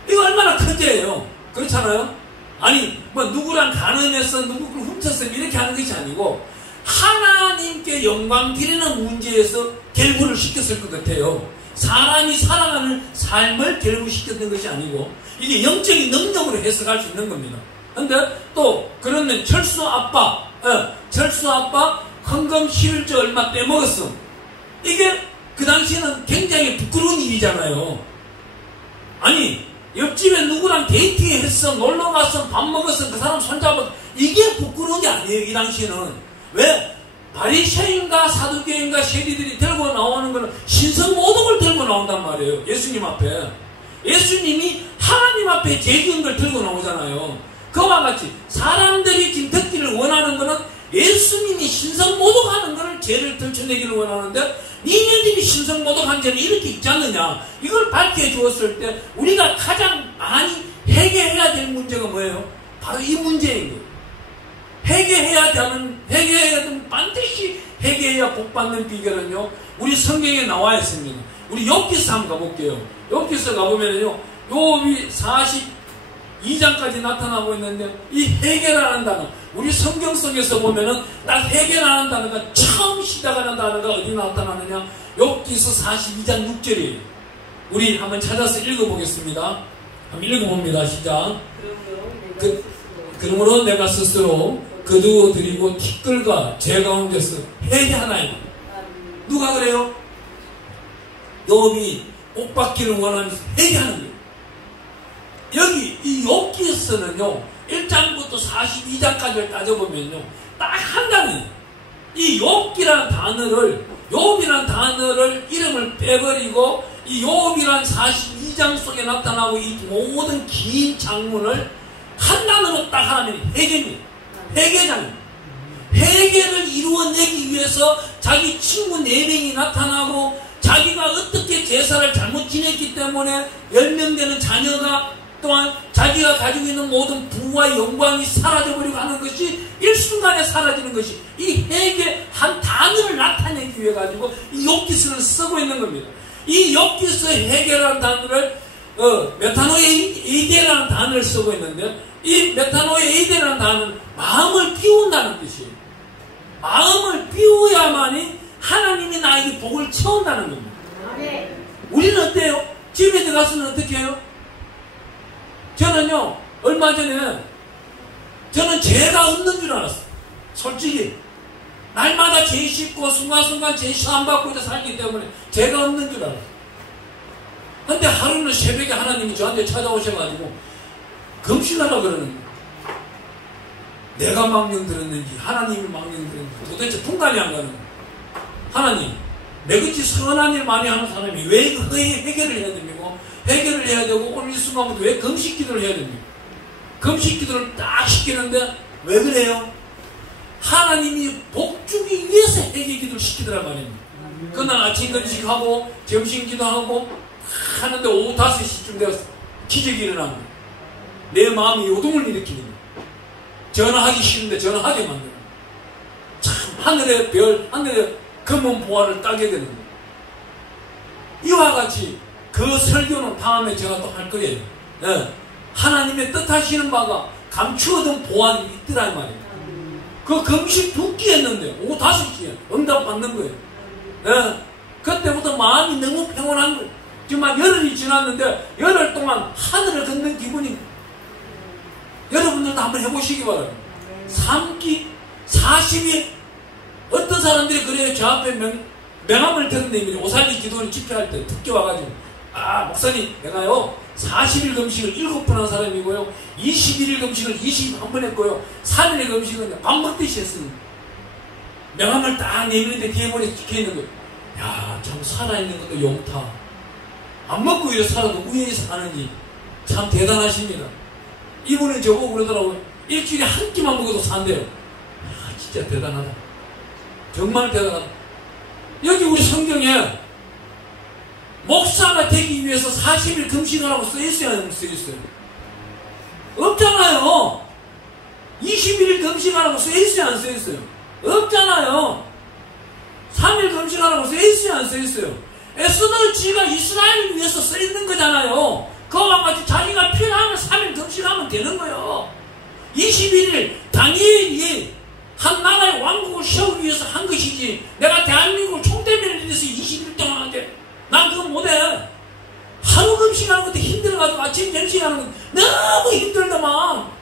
이거 얼마나 큰 죄예요. 그렇잖아요. 아니 뭐 누구랑 간음해서 누구를 훔쳤어 이렇게 하는 것이 아니고 하나님께 영광 드리는 문제에서 결부를 시켰을 것 같아요. 사람이 살아가는 삶을 결부시켰던 것이 아니고 이게 영적인 능력으로 해석할 수 있는 겁니다. 근데 또 그러면 철수 아빠 헌금 11조 얼마 빼먹었어. 이게 그 당시에는 굉장히 부끄러운 일이잖아요. 아니 옆집에 누구랑 데이팅했어, 놀러갔어, 밥 먹었어, 그 사람 손잡았어, 이게 부끄러운 게 아니에요. 이 당시에는. 왜? 바리새인과 사두개인과 세리들이 들고 나오는 거는 신성모독을 들고 나온단 말이에요. 예수님 앞에. 예수님이 하나님 앞에 죄지은 걸 들고 나오잖아요. 그와 같이 사람들이 지금 듣기를 원하는 거는 예수님이 신성모독하는 거를 죄를 들춰내기를 원하는데, 니네들이 신성모독한 죄는 이렇게 있지 않느냐, 이걸 밝혀 주었을 때 우리가 가장 많이 해결해야 될 문제가 뭐예요? 바로 이 문제인 거예요. 해결해야 되면 반드시 해결해야 복받는 비결은요, 우리 성경에 나와 있습니다. 우리 욥기서 한번 가볼게요. 욥기서 가보면요, 욥이 42장까지 나타나고 있는데, 이 해결하는 단어, 우리 성경 속에서 보면은 딱 해결하는 단어가 처음 시작하는 단어가 어디 나타나느냐? 욥기서 42장 6절이에요. 우리 한번 찾아서 읽어보겠습니다. 한번 읽어봅니다. 시작. 그러므로 내가 스스로 거두어드리고 티끌과 죄 가운데서 회개하나이다. 누가 그래요? 욥이 복받기를 원하면서 회개하는 거예요. 여기 이 욥기에서는요, 1장부터 42장까지를 따져보면요, 딱 한 단어예요. 이 욥기라는 단어를 이름을 빼버리고 이 욥이란 42장 속에 나타나고 이 모든 긴 장문을 한 단어로 딱 하면 회개입니다. 회개잖아요. 회개를 이루어내기 위해서 자기 친구 4명이 나타나고, 자기가 어떻게 제사를 잘못 지냈기 때문에 10명 되는 자녀가, 또한 자기가 가지고 있는 모든 부와 영광이 사라져버리고 하는 것이 일순간에 사라지는 것이, 이 회개 한 단어를 나타내기 위해 가지고 이 욥기서를 쓰고 있는 겁니다. 이 욥기서 회개라는 단어를 메타노의 에이데라는 단어를 쓰고 있는데, 이 메타노의 에이데라는 단어는 마음을 비운다는 뜻이에요. 마음을 비워야만이 하나님이 나에게 복을 채운다는 겁니다. 우리는 어때요? 집에 들어가서는 어떻게 해요? 저는요, 얼마 전에 저는 죄가 없는 줄 알았어요. 솔직히 날마다 죄 씻고 순간순간 죄 시험 받고 살기 때문에 죄가 없는 줄 알았어요. 근데 하루는 새벽에 하나님이 저한테 찾아오셔가지고 금신하라 그러는 거예요. 내가 망령 들었는지 하나님이 망령 들었는지 도대체 분간이 안 가는 거예요. 하나님, 내같이 선한 일 많이 하는 사람이 왜 회개를 해야 됩니까? 회개를 해야 되고 오늘 이 순간부터 왜 금식 기도를 해야 됩니까? 금식 기도를 딱 시키는데 왜 그래요? 하나님이 복 주기 위해서 회개 기도를 시키더란 말입니다. 그날 아침 금식하고 점심 기도하고 하는데 오후 5시쯤 되어서 기적이 일어난 거예요. 내 마음이 요동을 일으키는 거예요. 전화하기 싫은데 전화하게 만드는 거예요. 참 하늘의 별, 하늘의 검은 보화를 따게 되는 거예요. 이와 같이 그 설교는 다음에 제가 또 할 거예요. 네. 하나님의 뜻하시는 바가 감추어둔 보안이 있더라 이 말이에요. 그 금식 2끼 했는데 오후 5시에 응답 받는 거예요. 네. 그때부터 마음이 너무 평온한 거예요. 정말 열흘이 지났는데 열흘 동안 하늘을 걷는 기분이, 여러분들도 한번 해보시기 바랍니다. 3끼 40일 어떤 사람들이 그래요. 저 앞에 명함을 들었는데 오살리 기도를 집회할 때 특히 와가지고, 아 목사님 내가요 40일 금식을 7번 한 사람이고요 21일 금식을 21번 했고요 3일의 금식은 밥 먹듯이 했습니다. 명함을 딱 내밀는데 뒤에 보니 찍혀있는 거예요. 야 참 살아있는 것도 용타, 안 먹고 이래 살아도 우연히 사느니 참 대단하십니다. 이분은 저보고 그러더라고요. 일주일에 한 끼만 먹어도 산대요. 아 진짜 대단하다. 정말 대단하다. 여기 우리 성경에 목사가 되기 위해서 40일 금식을 하고 써있어요? 안 써있어요? 없잖아요. 21일 금식하라고 써있어요? 안 써있어요? 없잖아요. 3일 금식하라고 써있어요? 안 써있어요? 에스더지가 이스라엘을 위해서 써있는 거잖아요. 그와 같이 자기가 필요하면 3일 금식하면 되는 거예요. 21일 다니엘이 한 나라의 왕국을 세우기 위해서 한 것이지, 내가 대한민국을 총대면을 위해서 20일 동안 하는데 난 그거 못해. 하루 금식하는 것도 힘들어가지고 아침 점심하는 건 너무 힘들더만.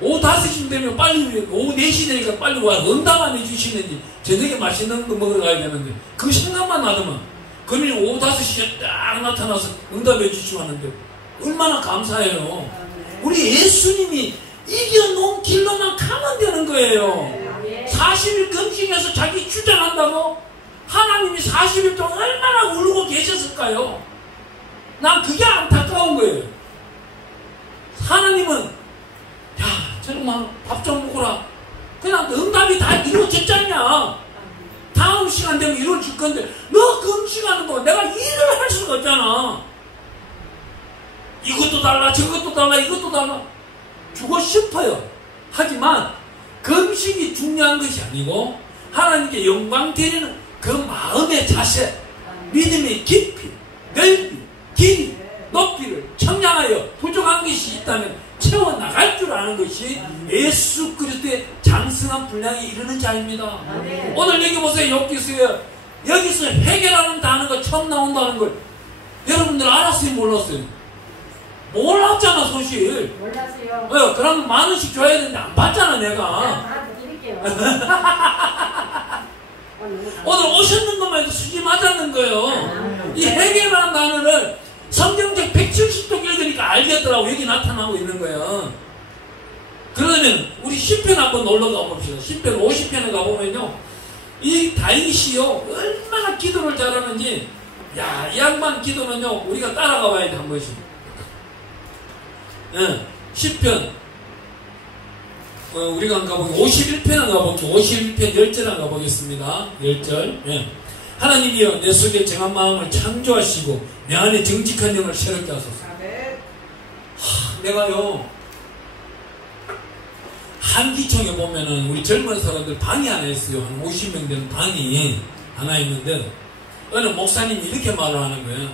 오후 5시쯤 되면 빨리, 오후 4시 되니까 빨리 와 응답 안 해주시는지, 저녁에 맛있는 거 먹으러 가야 되는데 그 생각만 나더만. 그러면 오후 5시에 딱 나타나서 응답해 주시고 하는데 얼마나 감사해요. 우리 예수님이 이겨놓은 길로만 가면 되는 거예요. 40일 금식해서 자기 주장한다고? 하나님이 40일 동안 얼마나 울고 계셨을까요? 난 그게 안타까운 거예요. 하나님은 야 정말 밥 좀 먹어라. 그냥 응답이 다 이루어졌잖냐. 다음 시간 되면 이루어질 건데 너 금식하는 동안 내가 일을 할 수가 없잖아. 이것도 달라 저것도 달라 이것도 달라. 주고 싶어요. 하지만 금식이 중요한 것이 아니고 하나님께 영광 드리는 그 마음의 자세, 믿음의 깊이, 넓이, 길이, 높이를 청량하여 부족한 것이 있다면 채워나갈 줄 아는 것이 예수 그리스도의 장성한 분량에 이르는 자입니다. 오늘 여기 보세요. 여기서 회개라는 단어가 처음 나온다는 걸 여러분들 알았어요? 몰랐어요? 몰랐잖아. 소식 몰랐어요. 그럼 만 원씩 줘야 되는데 안 받잖아 내가. 다 드릴게요. 오늘 오셨는 것만 해도 수지 맞았는 거예요. 이 회개라는 단어를 성경책 170쪽 읽으니까 알겠더라고. 여기 나타나고 있는 거예요. 그러면 우리 10편 한번 놀러 가봅시다. 10편 50편에 가보면요, 이 다윗이요 얼마나 기도를 잘하는지, 야, 이 양반 기도는요 우리가 따라가 봐야 돼 한 번씩. 10편 우리가 한번 가보겠습니다. 51편을 가볼게요. 51편 10절 가보겠습니다. 10절. 하나님이여 내 속에 정한 마음을 창조하시고 내 안에 정직한 영을 새롭게 하소서. 내가요 한기총에 보면은 우리 젊은 사람들 방이 하나 있어요. 한 50명 되는 방이 하나 있는데 어느 목사님이 이렇게 말을 하는 거예요.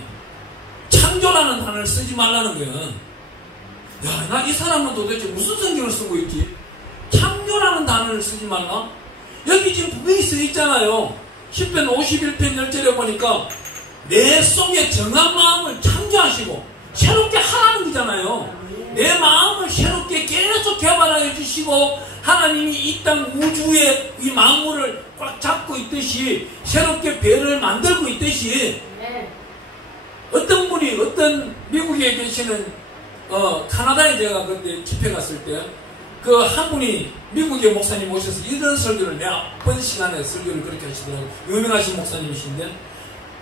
창조라는 단어를 쓰지 말라는 거예요. 야, 나 이 사람은 도대체 무슨 성경을 쓰고 있지? 창조라는 단어를 쓰지 말라? 여기 지금 분명히 써 있잖아요. 10편 51편 10절에 보니까 내 속에 정한 마음을 창조하시고 새롭게 하라는 거잖아요. 내 마음을 새롭게 계속 개발하여 주시고 하나님이 이 땅 우주의 이 만물을 꽉 잡고 있듯이 새롭게 배를 만들고 있듯이 어떤 분이 어떤 미국에 계시는 카나다에 제가 그때 집회 갔을 때 그 한 분이 미국의 목사님 오셔서 이런 설교를 몇 번 시간에 설교를 그렇게 하시더라고요. 유명하신 목사님이신데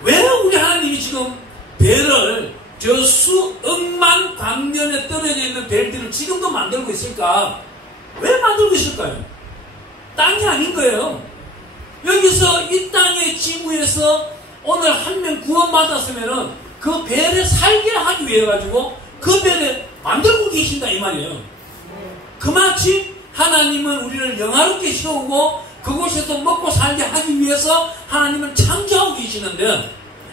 왜 우리 하나님이 지금 배를 저 수억만 광년에 떨어져 있는 벨들을 지금도 만들고 있을까? 왜 만들고 있을까요? 땅이 아닌 거예요. 여기서 이 땅의 지구에서 오늘 한 명 구원받았으면은 그 배를 살게 하기 위해 가지고 그 배를 만들고 계신다 이 말이에요. 그마치 하나님은 우리를 영화롭게 세우고 그곳에서 먹고 살게 하기 위해서 하나님은 창조하고 계시는데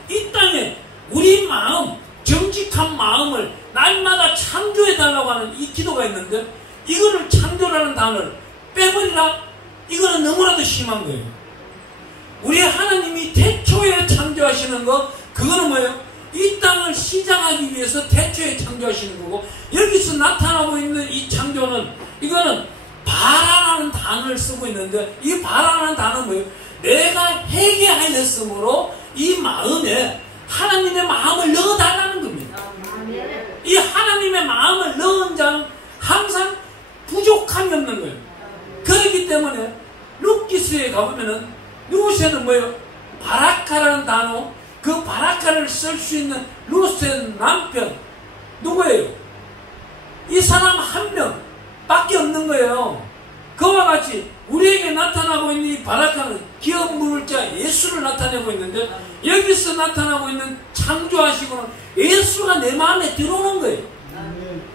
이 땅에 우리 마음, 정직한 마음을 날마다 창조해달라고 하는 이 기도가 있는데 이거를 창조라는 단어를 빼버리라? 이거는 너무나도 심한 거예요. 우리 하나님이 태초에 창조하시는 거 그거는 뭐예요? 이 땅을 시작하기 위해서 태초에 창조하시는 거고 여기서 나타나고 있는 이 창조는 이거는 바라라는 단어를 쓰고 있는데 이 바라라는 단어는 뭐예요? 내가 회개하였으므로 이 마음에 하나님의 마음을 넣어달라는 겁니다. 이 하나님의 마음을 넣은 자는 항상 부족함이 없는 거예요. 그렇기 때문에 룻기스에 가보면은 룻에는 뭐예요? 바라카라는 단어, 그 바라카를 쓸 수 있는 룻의 남편 누구예요? 이 사람 한 명밖에 없는 거예요. 그와 같이 우리에게 나타나고 있는 이 바라카는 기업 물자 예수를 나타내고 있는데 여기서 나타나고 있는 창조하시고는 예수가 내 마음에 들어오는 거예요.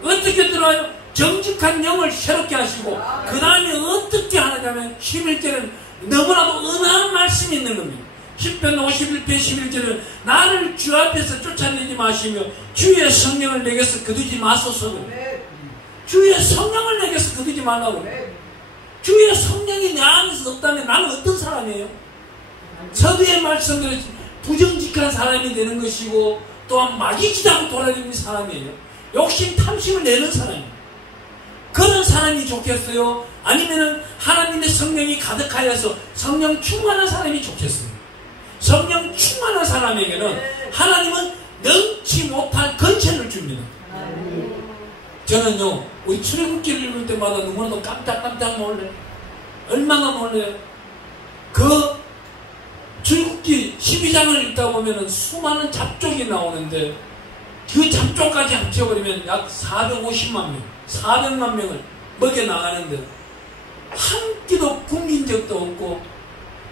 어떻게 들어와요? 정직한 영을 새롭게 하시고 그 다음에 어떻게 하느냐면 11절에는 너무나도 은혜한 말씀이 있는 겁니다. 10편 51편 11절은 나를 주 앞에서 쫓아내지 마시며 주의 성령을 내게서 거두지 마소서. 주의 성령을 내게서 거두지 말라고. 주의 성령이 내 안에서 없다면 나는 어떤 사람이에요? 서두의 말씀대로 부정직한 사람이 되는 것이고 또한 마귀지도 않고 돌아다니는 사람이에요. 욕심 탐심을 내는 사람이에요. 그런 사람이 좋겠어요? 아니면은 하나님의 성령이 가득하여서 성령 충만한 사람이 좋겠어요? 성령 충만한 사람에게는 하나님은 넘지 못할 건천을 줍니다. 저는요 우리 출애굽기를 읽을 때마다 너무나도 깜짝깜짝 놀래요. 얼마나 놀래요. 그 출애굽기 12장을 읽다 보면은 수많은 잡족이 나오는데 그 잡족까지 합쳐버리면 약 450만 명 400만 명을 먹여 나가는데 한 끼도 굶긴 적도 없고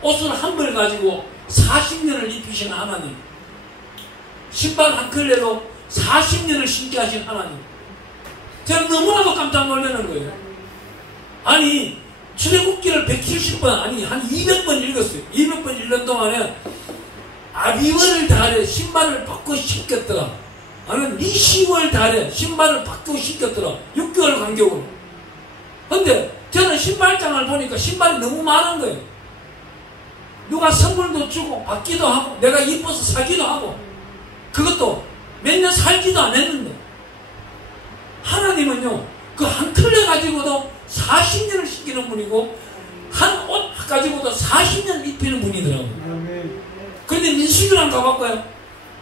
옷을 한 벌 가지고 40년을 입히신 하나님, 신발 한 켤레로 40년을 신게 하신 하나님, 저는 너무나도 깜짝 놀라는 거예요. 아니 출애굽기를 170번 아니 한 200번 읽었어요. 200번 읽는 동안에 아비월 달에 신발을 바꿔 신겼더라. 나는 이 10월 달에 신발을 바꾸고 신겼더라. 6개월 간격으로. 근데 저는 신발장을 보니까 신발이 너무 많은 거예요. 누가 선물도 주고 받기도 하고 내가 이뻐서 사기도 하고 그것도 몇 년 살지도 안 했는데 하나님은요 그 한 켤레 가지고도 40년을 신기는 분이고 한 옷 가지고도 40년 입히는 분이더라고요. 그런데 민수기랑 가볼까요?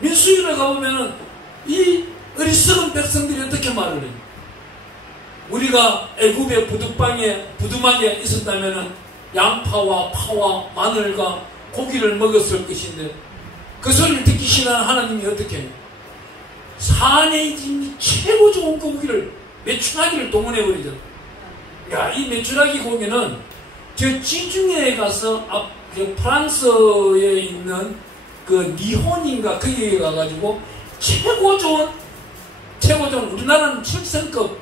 민수기를 가보면은 이 어리석은 백성들이 어떻게 말을 해요? 우리가 애굽의 부두막에 있었다면은 양파와 파와 마늘과 고기를 먹었을 것인데 그 소리를 듣기 싫어하는 하나님이 어떻게 해요? 산의 진미 최고 좋은 고기를 메추라기를 동원해버리죠. 야, 이 메추라기 고기는 저 지중해에 가서 프랑스에 있는 그 니혼인가 거기에 가가지고 최고 좋은 우리나라는 7성급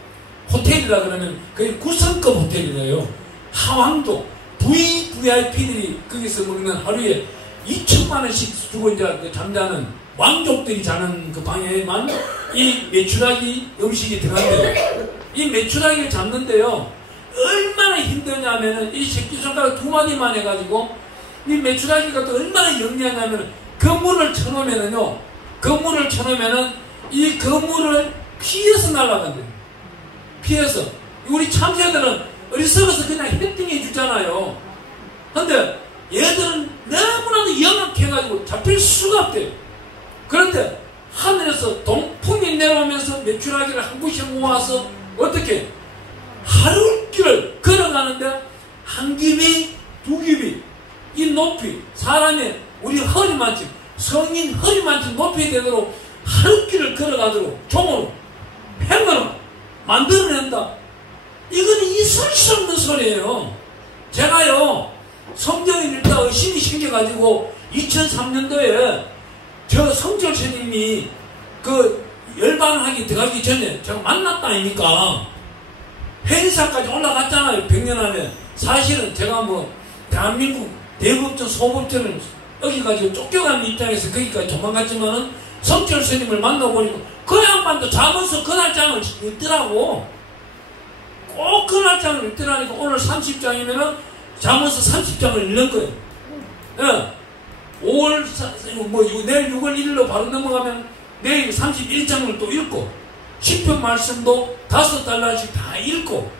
호텔이라 그러면 거의 9성급 호텔이래요. 하왕도 VIP들이 거기서 먹는 하루에 2천만 원씩 주고 이제 잠자는 왕족들이 자는 그 방에만 이 메추라기 음식이 들어간대요. 이 메추라기를 잡는데요 얼마나 힘드냐면은 이 새끼손가락 2마디만 해가지고 이 메추라기가 또 얼마나 영리하냐면은 그물을 쳐놓으면은요 이 그물을 피해서 날아간대요. 피해서. 우리 참새들은 어리석어서 그냥 헤딩해 주잖아요. 근데 얘들은 너무나도 영악해가지고 잡힐 수가 없대요. 그런데 하늘에서 동풍이 내려오면서 메추라기를 한 곳에 모아서 어떻게 하루길을 걸어가는데 한 깁이 두 깁이 이 높이 사람의 우리 허리만큼 성인 허리만큼 높이 되도록 하루길을 걸어가도록 종으로 팽으로 만들어낸다. 이거는 있을 수 없는 소리예요. 제가요 성경을 읽다 의심이 생겨가지고 2003년도에 저 성철 스님이 그 열반하기 들어가기 전에 제가 만났다 아닙니까? 회의사까지 올라갔잖아요. 100년 안에. 사실은 제가 뭐 대한민국 대법전 소법전을 여기까지 쫓겨가는 입장에서 거기까지 도망갔지만은 성철 스님을 만나보니까 그 양반도 자문서 그 날장을 읽더라고. 꼭 그 날장을 읽더라니까 오늘 30장이면은 자문서 30장을 읽는 거예요. 예. 5월, 내일 6월 1일로 바로 넘어가면 내일 31장을 또 읽고, 10편 말씀도 5달러씩 다 읽고,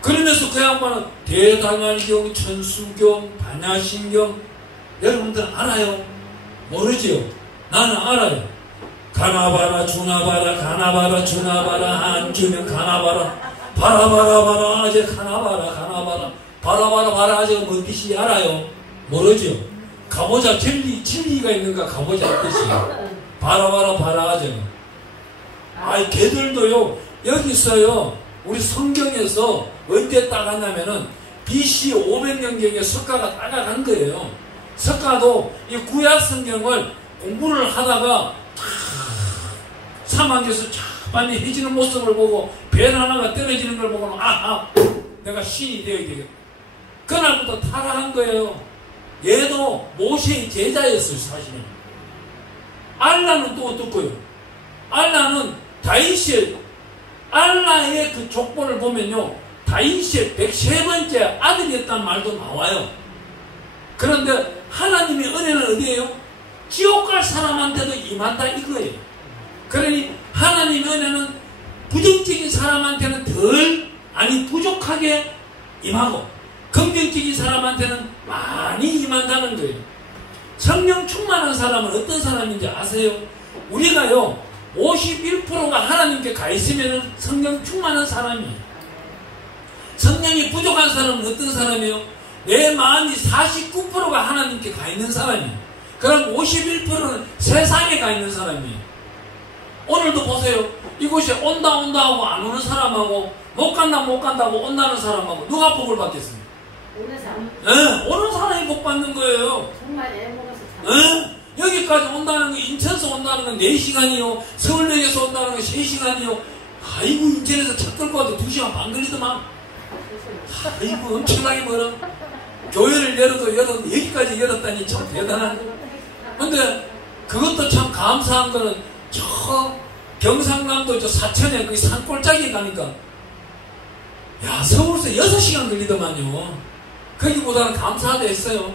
그러면서 그 양반은 대단한 경, 천수경, 반야신경, 여러분들 알아요? 모르지요? 나는 알아요. 가나바라, 주나바라, 가나바라, 주나바라, 안주면 가나바라, 바라바라바라, 아재 가나바라, 가나바라, 바라바라바라, 아재가 뭔 뜻인지 알아요? 모르지요? 가보자, 진리가 있는가 가보자 뜻이. 바라바라 바라하죠. 아이 걔들도요 여기서요 우리 성경에서 언제 따갔냐면은 BC 500년경에 석가가 따라간 거예요. 석가도 이 구약 성경을 공부를 하다가 사망에서 빨리 해지는 모습을 보고 별 하나가 떨어지는 걸 보고는 아하 내가 신이 되어야 되겠다. 그날부터 타락한 거예요. 얘도 모세의 제자였어요. 사실은 알라는 또 어떻고요? 알라는 다윗의 알라의 그 족보를 보면요 다윗의 103번째 아들이었다는 말도 나와요. 그런데 하나님의 은혜는 어디에요? 지옥 갈 사람한테도 임한다 이거예요. 그러니 하나님의 은혜는 부정적인 사람한테는 부족하게 임하고 긍정적인 사람한테는 많이 임한다는 거예요. 성령 충만한 사람은 어떤 사람인지 아세요? 우리가요 51%가 하나님께 가 있으면 성령 충만한 사람이에요. 성령이 부족한 사람은 어떤 사람이에요? 내 마음이 49%가 하나님께 가 있는 사람이에요. 그럼 51%는 세상에 가 있는 사람이에요. 오늘도 보세요. 이곳에 온다 하고 안 오는 사람하고 못 간다고 온다는 사람하고 누가 복을 받겠습니까? 오는 사람. 네, 오는 사람이 복 받는 거예요. 정말 애 먹어서 참. 여기까지 온다는 거, 인천에서 온다는 건 4시간이요. 서울역에서 온다는 건 3시간이요. 아이고, 인천에서 차 끌고 와도 2시간 반 걸리더만. 아이고, 엄청나게 멀어. 교회를 열어도 여기까지 열었다니 참 대단한. 근데 그것도 참 감사한 거는 저 경상남도 저 사천에 그 산골짜기에 가니까 야, 서울에서 6시간 걸리더만요. 거기보다는 감사하다 했어요.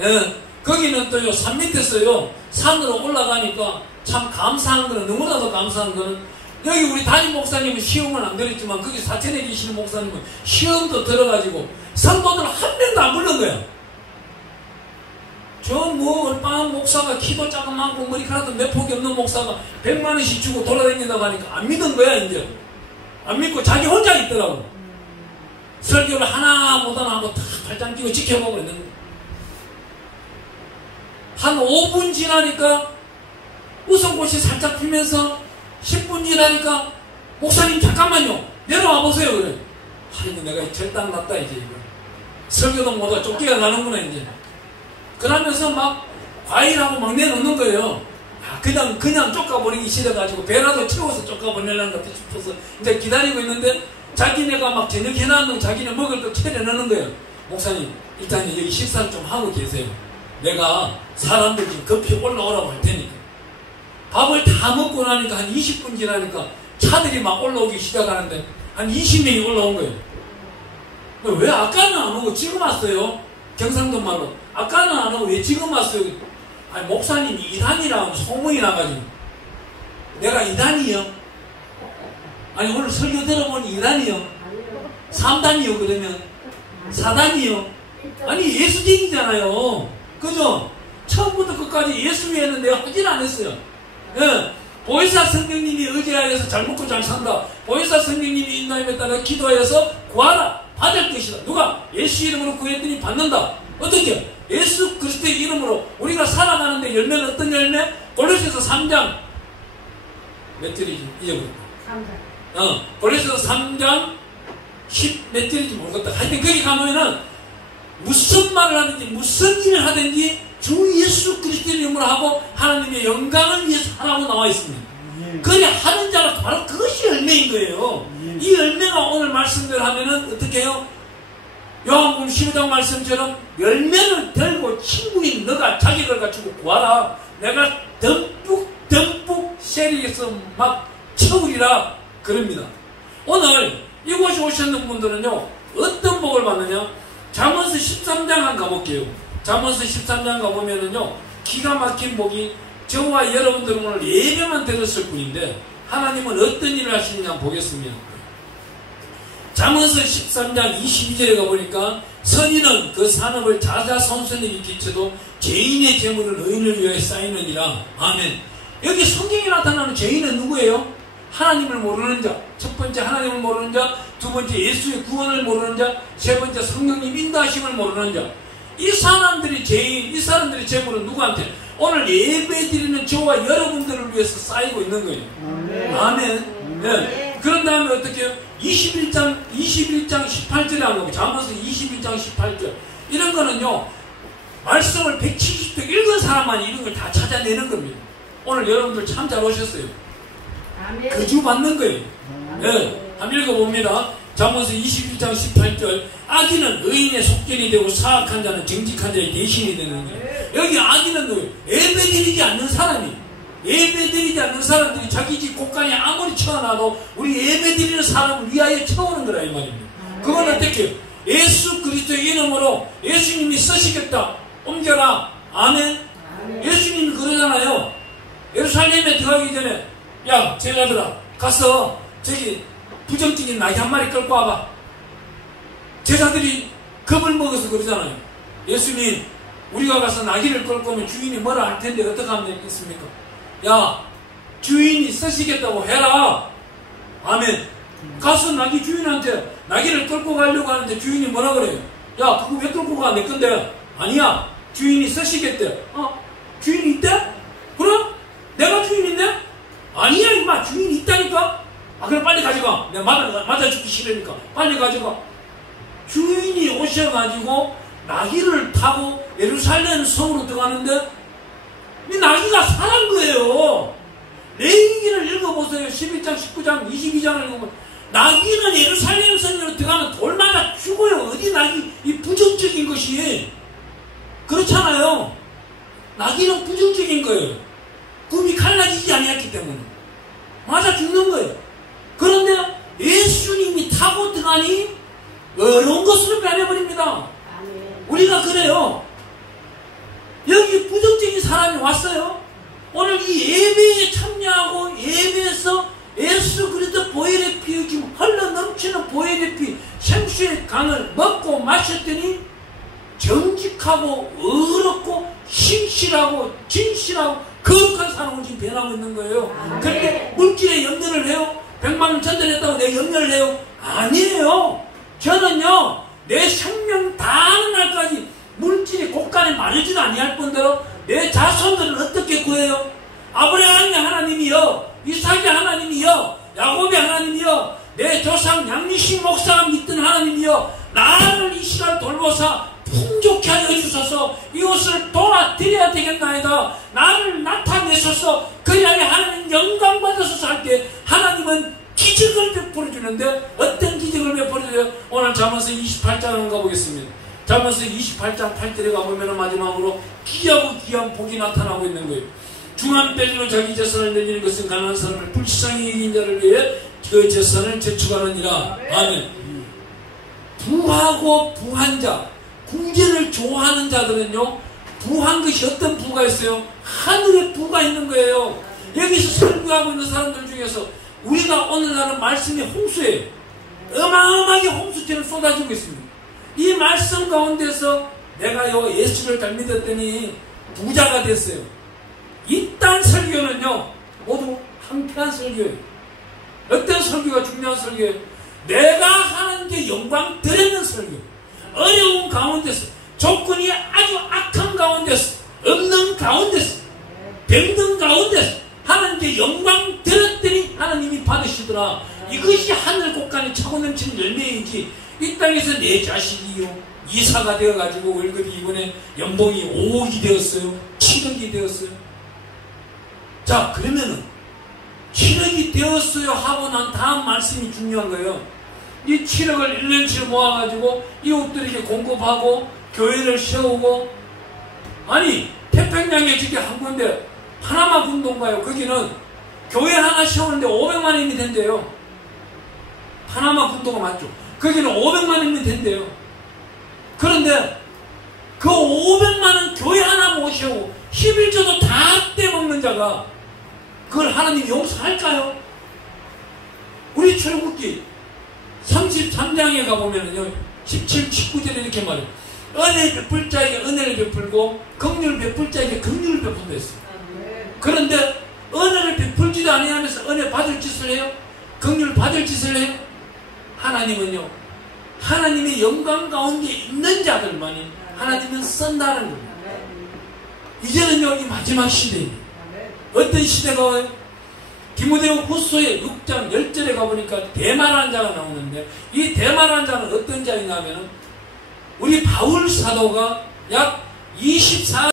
예. 거기는 또요, 산 밑에서요, 산으로 올라가니까 참 감사한 거는, 너무나도 감사한 거는, 여기 우리 담임 목사님은 시험은 안 들었지만, 거기 사천에 계시는 목사님은 시험도 들어가지고, 성도들 한 명도 안 부른 거야. 얼빠한 목사가 키도 작은만고 머리카락도 몇 폭이 없는 목사가 100만원씩 주고 돌아다닌다고 하니까 안 믿은 거야, 이제. 안 믿고 자기 혼자 있더라고. 설교를 하나 못하나 하고 다 발장 끼고 지켜보고 있는 거야. 한 5분 지나니까 웃음꽃이 살짝 피면서 10분 지나니까 목사님 잠깐만요 내려와 보세요 그래. 아이고 내가 절단 났다 이제 이거 설교도 못하고 쫓기가 나는구나 이제. 그러면서 막 과일하고 막 내놓는 거예요. 그냥 쫓아버리기 싫어가지고 배라도 채워서 쫓아보내려는 것 싶어서 이제 기다리고 있는데 자기네가 막 저녁 해놨는 자기네 먹을 거 차려내는 거예요. 목사님 일단 여기 식사를 좀 하고 계세요. 내가 사람들 좀 급히 올라오라고 할 테니까. 밥을 다 먹고 나니까 한 20분 지나니까 차들이 막 올라오기 시작하는데 한 20명이 올라온 거예요. 왜 아까는 안 오고 지금 왔어요? 경상도 말로 아까는 안 오고 왜 지금 왔어요? 아니 목사님이 이단이라고 소문이 나가지고. 내가 이단이요? 아니 오늘 설교 들어보니 이단이요? 3단이요 그러면? 4단이요? 아니 예수쟁이잖아요. 그죠? 처음부터 끝까지 예수 위에는 내가 하질 않았어요. 예. 보혜사 성령님이 의지하여서 잘 먹고 잘 산다. 보혜사 성령님이 인도함에 따라 기도하여서 구하라. 받을 것이다. 누가? 예수 이름으로 구했더니 받는다. 어떻게? 예수 그리스도의 이름으로 우리가 살아가는데 열매는 어떤 열매? 골로새서 3장 몇 절이지? 잊어버렸다. 3장. 골로새서 3장 10 몇 절인지 모르겠다. 하여튼 거기 가면은 무슨 말을 하든지 무슨 일을 하든지 주 예수 그리스도의 이름으로 하고 하나님의 영광을 위해서 하라고 나와 있습니다. 그래 하는 자가 바로 그것이 열매인 거예요. 이 열매가 오늘 말씀대로 하면은 어떻게 해요? 요한복음 15장 말씀처럼 열매를 들고 친구인 너가 자기를 갖추고 구하라. 내가 듬뿍 세리에서 막 채우리라 그럽니다. 오늘 이곳에 오셨는 분들은요 어떤 복을 받느냐? 잠언서 13장 한번 가볼게요. 잠언서 13장 가보면은요 기가 막힌 복이 저와 여러분들은 오늘 예배만 들었을 뿐인데 하나님은 어떤 일을 하시느냐 한번 보겠습니다. 잠언서 13장 22절에 가보니까 선인은 그 산업을 자자손손히 끼쳐도 죄인의 재물은 의인을 위해 쌓이느니라. 아멘. 여기 성경에 나타나는 죄인은 누구예요? 하나님을 모르는 자. 첫 번째 하나님을 모르는 자, 두 번째 예수의 구원을 모르는 자, 세 번째 성령님 인도하심을 모르는 자. 이 사람들이 죄인, 이 사람들의 재물은 누구한테? 오늘 예배 드리는 저와 여러분들을 위해서 쌓이고 있는 거예요. 아멘. 네. 그런 다음에 어떻게 해요? 21장 18절에 한 거고, 잠언서 21장 18절. 이런 거는요, 말씀을 170도 읽은 사람만이 이런 걸 다 찾아내는 겁니다. 오늘 여러분들 참 잘 오셨어요. 그주 받는 거예요. 네. 한번 읽어봅니다. 잠언서 21장 18절. 악인은 의인의 속견이 되고 사악한 자는 정직한 자의 대신이 되는 거예요. 여기 악인은 누구예요? 예배드리지 않는 사람이. 예배드리지 않는 사람들이 자기 집 곳간에 아무리 채워놔도 우리 예배드리는 사람을 위하여 채우는 거라 이 말입니다. 그건 어떻게 해요? 예수 그리스도의 이름으로 예수님이 쓰시겠다. 옮겨라. 아멘. 예수님이 그러잖아요. 예루살렘에 들어가기 전에 야 제자들아 가서 저기 부정적인 나귀 한 마리 끌고 와봐. 제자들이 겁을 먹어서 그러잖아요. 예수님 우리가 가서 나귀를 끌고 오면 주인이 뭐라 할 텐데 어떻게 하면 되겠습니까? 야 주인이 쓰시겠다고 해라. 아멘. 가서 나귀 주인한테 나귀를 끌고 가려고 하는데 주인이 뭐라 그래요? 야 그거 왜 끌고 가? 내 건데. 아니야 주인이 쓰시겠대. 주인이 있대? 그럼? 내가 주인인데? 아니야 임마 주인이 있다니까? 그럼 빨리 가져가. 내가 맞아 죽기 싫으니까 빨리 가져가. 주인이 오셔가지고 나귀를 타고 예루살렘 성으로 들어가는데 이 나귀가 살은 거예요. 레위기를 읽어보세요. 11장 19장 22장을 읽어보면 나귀는 예루살렘 성으로 들어가면 돌마다 죽어요. 어디 나귀 이 부정적인 것이 그렇잖아요. 나귀는 부정적인 거예요. 꿈이 갈라지지 아니었기 때문에 맞아 죽는 거예요. 그런데 예수님이 타고 들어가니 어려운 것으로 변해버립니다. 우리가 그래요. 여기 부정적인 사람이 왔어요. 오늘 이 예배에 참여하고 예배에서 예수 그리스도 보혈의 피, 지금 흘러 넘치는 보혈의 피, 생수의 강을 먹고 마셨더니 정직하고 어렵고 신실하고 진실하고 거룩한 사람으로 지금 변하고 있는 거예요. 그런데 물질에 염려를 해요? 100만 원 전달했다고 내 염려를 해요? 아니에요. 저는요 내 생명 다하는 날까지 물질이 곳간에 마르지도 아니할 뿐더러 내 자손들을 어떻게 구해요? 아브라함의 하나님이여, 이삭의 하나님이여, 야곱의 하나님이여, 내 조상 양리식 목사가 믿던 하나님이여, 나를 이 시간 돌보사 풍족케 하여 주소서. 이것을 돌아드려야 되겠나이다. 나를 나타내소서. 그래야 하나님 영광 받으소서 할 때 하나님은 기적을 베풀어 주는데 어떤 기적을 베풀어 줘요? 오늘 잠언서 28장을 가보겠습니다. 잠언서 28장 8절에 가보면 마지막으로 귀하고 귀한 복이 나타나고 있는 거예요. 중한 벨리로 자기 재산을 내리는 것은 가난한 사람을 불쌍히 이긴 자를 위해 그 재산을 저축하느니라. 아멘. 부하고 부한 자, 궁제를 좋아하는 자들은요 부한 것이 어떤 부가 있어요? 하늘의 부가 있는 거예요. 여기서 설교하고 있는 사람들 중에서 우리가 오늘날은 말씀이 홍수예요. 어마어마하게 홍수처럼 쏟아지고 있습니다. 이 말씀 가운데서 내가요 예수를 잘 믿었더니 부자가 됐어요. 이딴 설교는요 모두 황폐한 설교예요. 어떤 설교가 중요한 설교예요? 내가 하나님께 영광 드리는 설교. 어려운 가운데서, 조건이 아주 악한 가운데서, 없는 가운데서, 병든 가운데서 하나님께 영광 드렸더니 하나님이 받으시더라. 이것이 하늘 곳간에 차고 넘치는 열매이지. 이 땅에서 내 자식이요 이사가 되어가지고 월급이 이번에 연봉이 5억이 되었어요. 7억이 되었어요. 자, 그러면은 7억이 되었어요 하고 난 다음 말씀이 중요한 거예요. 이 7억을 1년치를 모아가지고 이웃들에게 공급하고 교회를 세우고, 아니 태평양에 저기 한 군데 파나마 군도인가요? 거기는 교회 하나 세우는데 500만 원이 된대요. 파나마 군도가 맞죠? 거기는 500만 원이 된대요. 그런데 그 500만 원 교회 하나 못 세우고 11조도 다 떼먹는 자가 그걸 하나님 용서할까요? 우리 출애굽기 33장에 가보면요 17, 19절에 이렇게 말해요. 은혜 베풀 자에게 은혜를 베풀고 긍휼 베풀 자에게 긍휼을 베푼다 했어요. 그런데 은혜를 베풀지도 아니하면서 은혜 받을 짓을 해요? 긍휼 받을 짓을 해요? 하나님은요, 하나님의 영광 가운데 있는 자들만이 하나님은 쓴다는 겁니다. 이제는 여기 마지막 시대입니다. 어떤 시대가 와요? 디모데후 후서의 6장 10절에 가보니까 대만한 자가 나오는데, 이 대만한 자는 어떤 자인가 하면은 우리 바울 사도가 약 24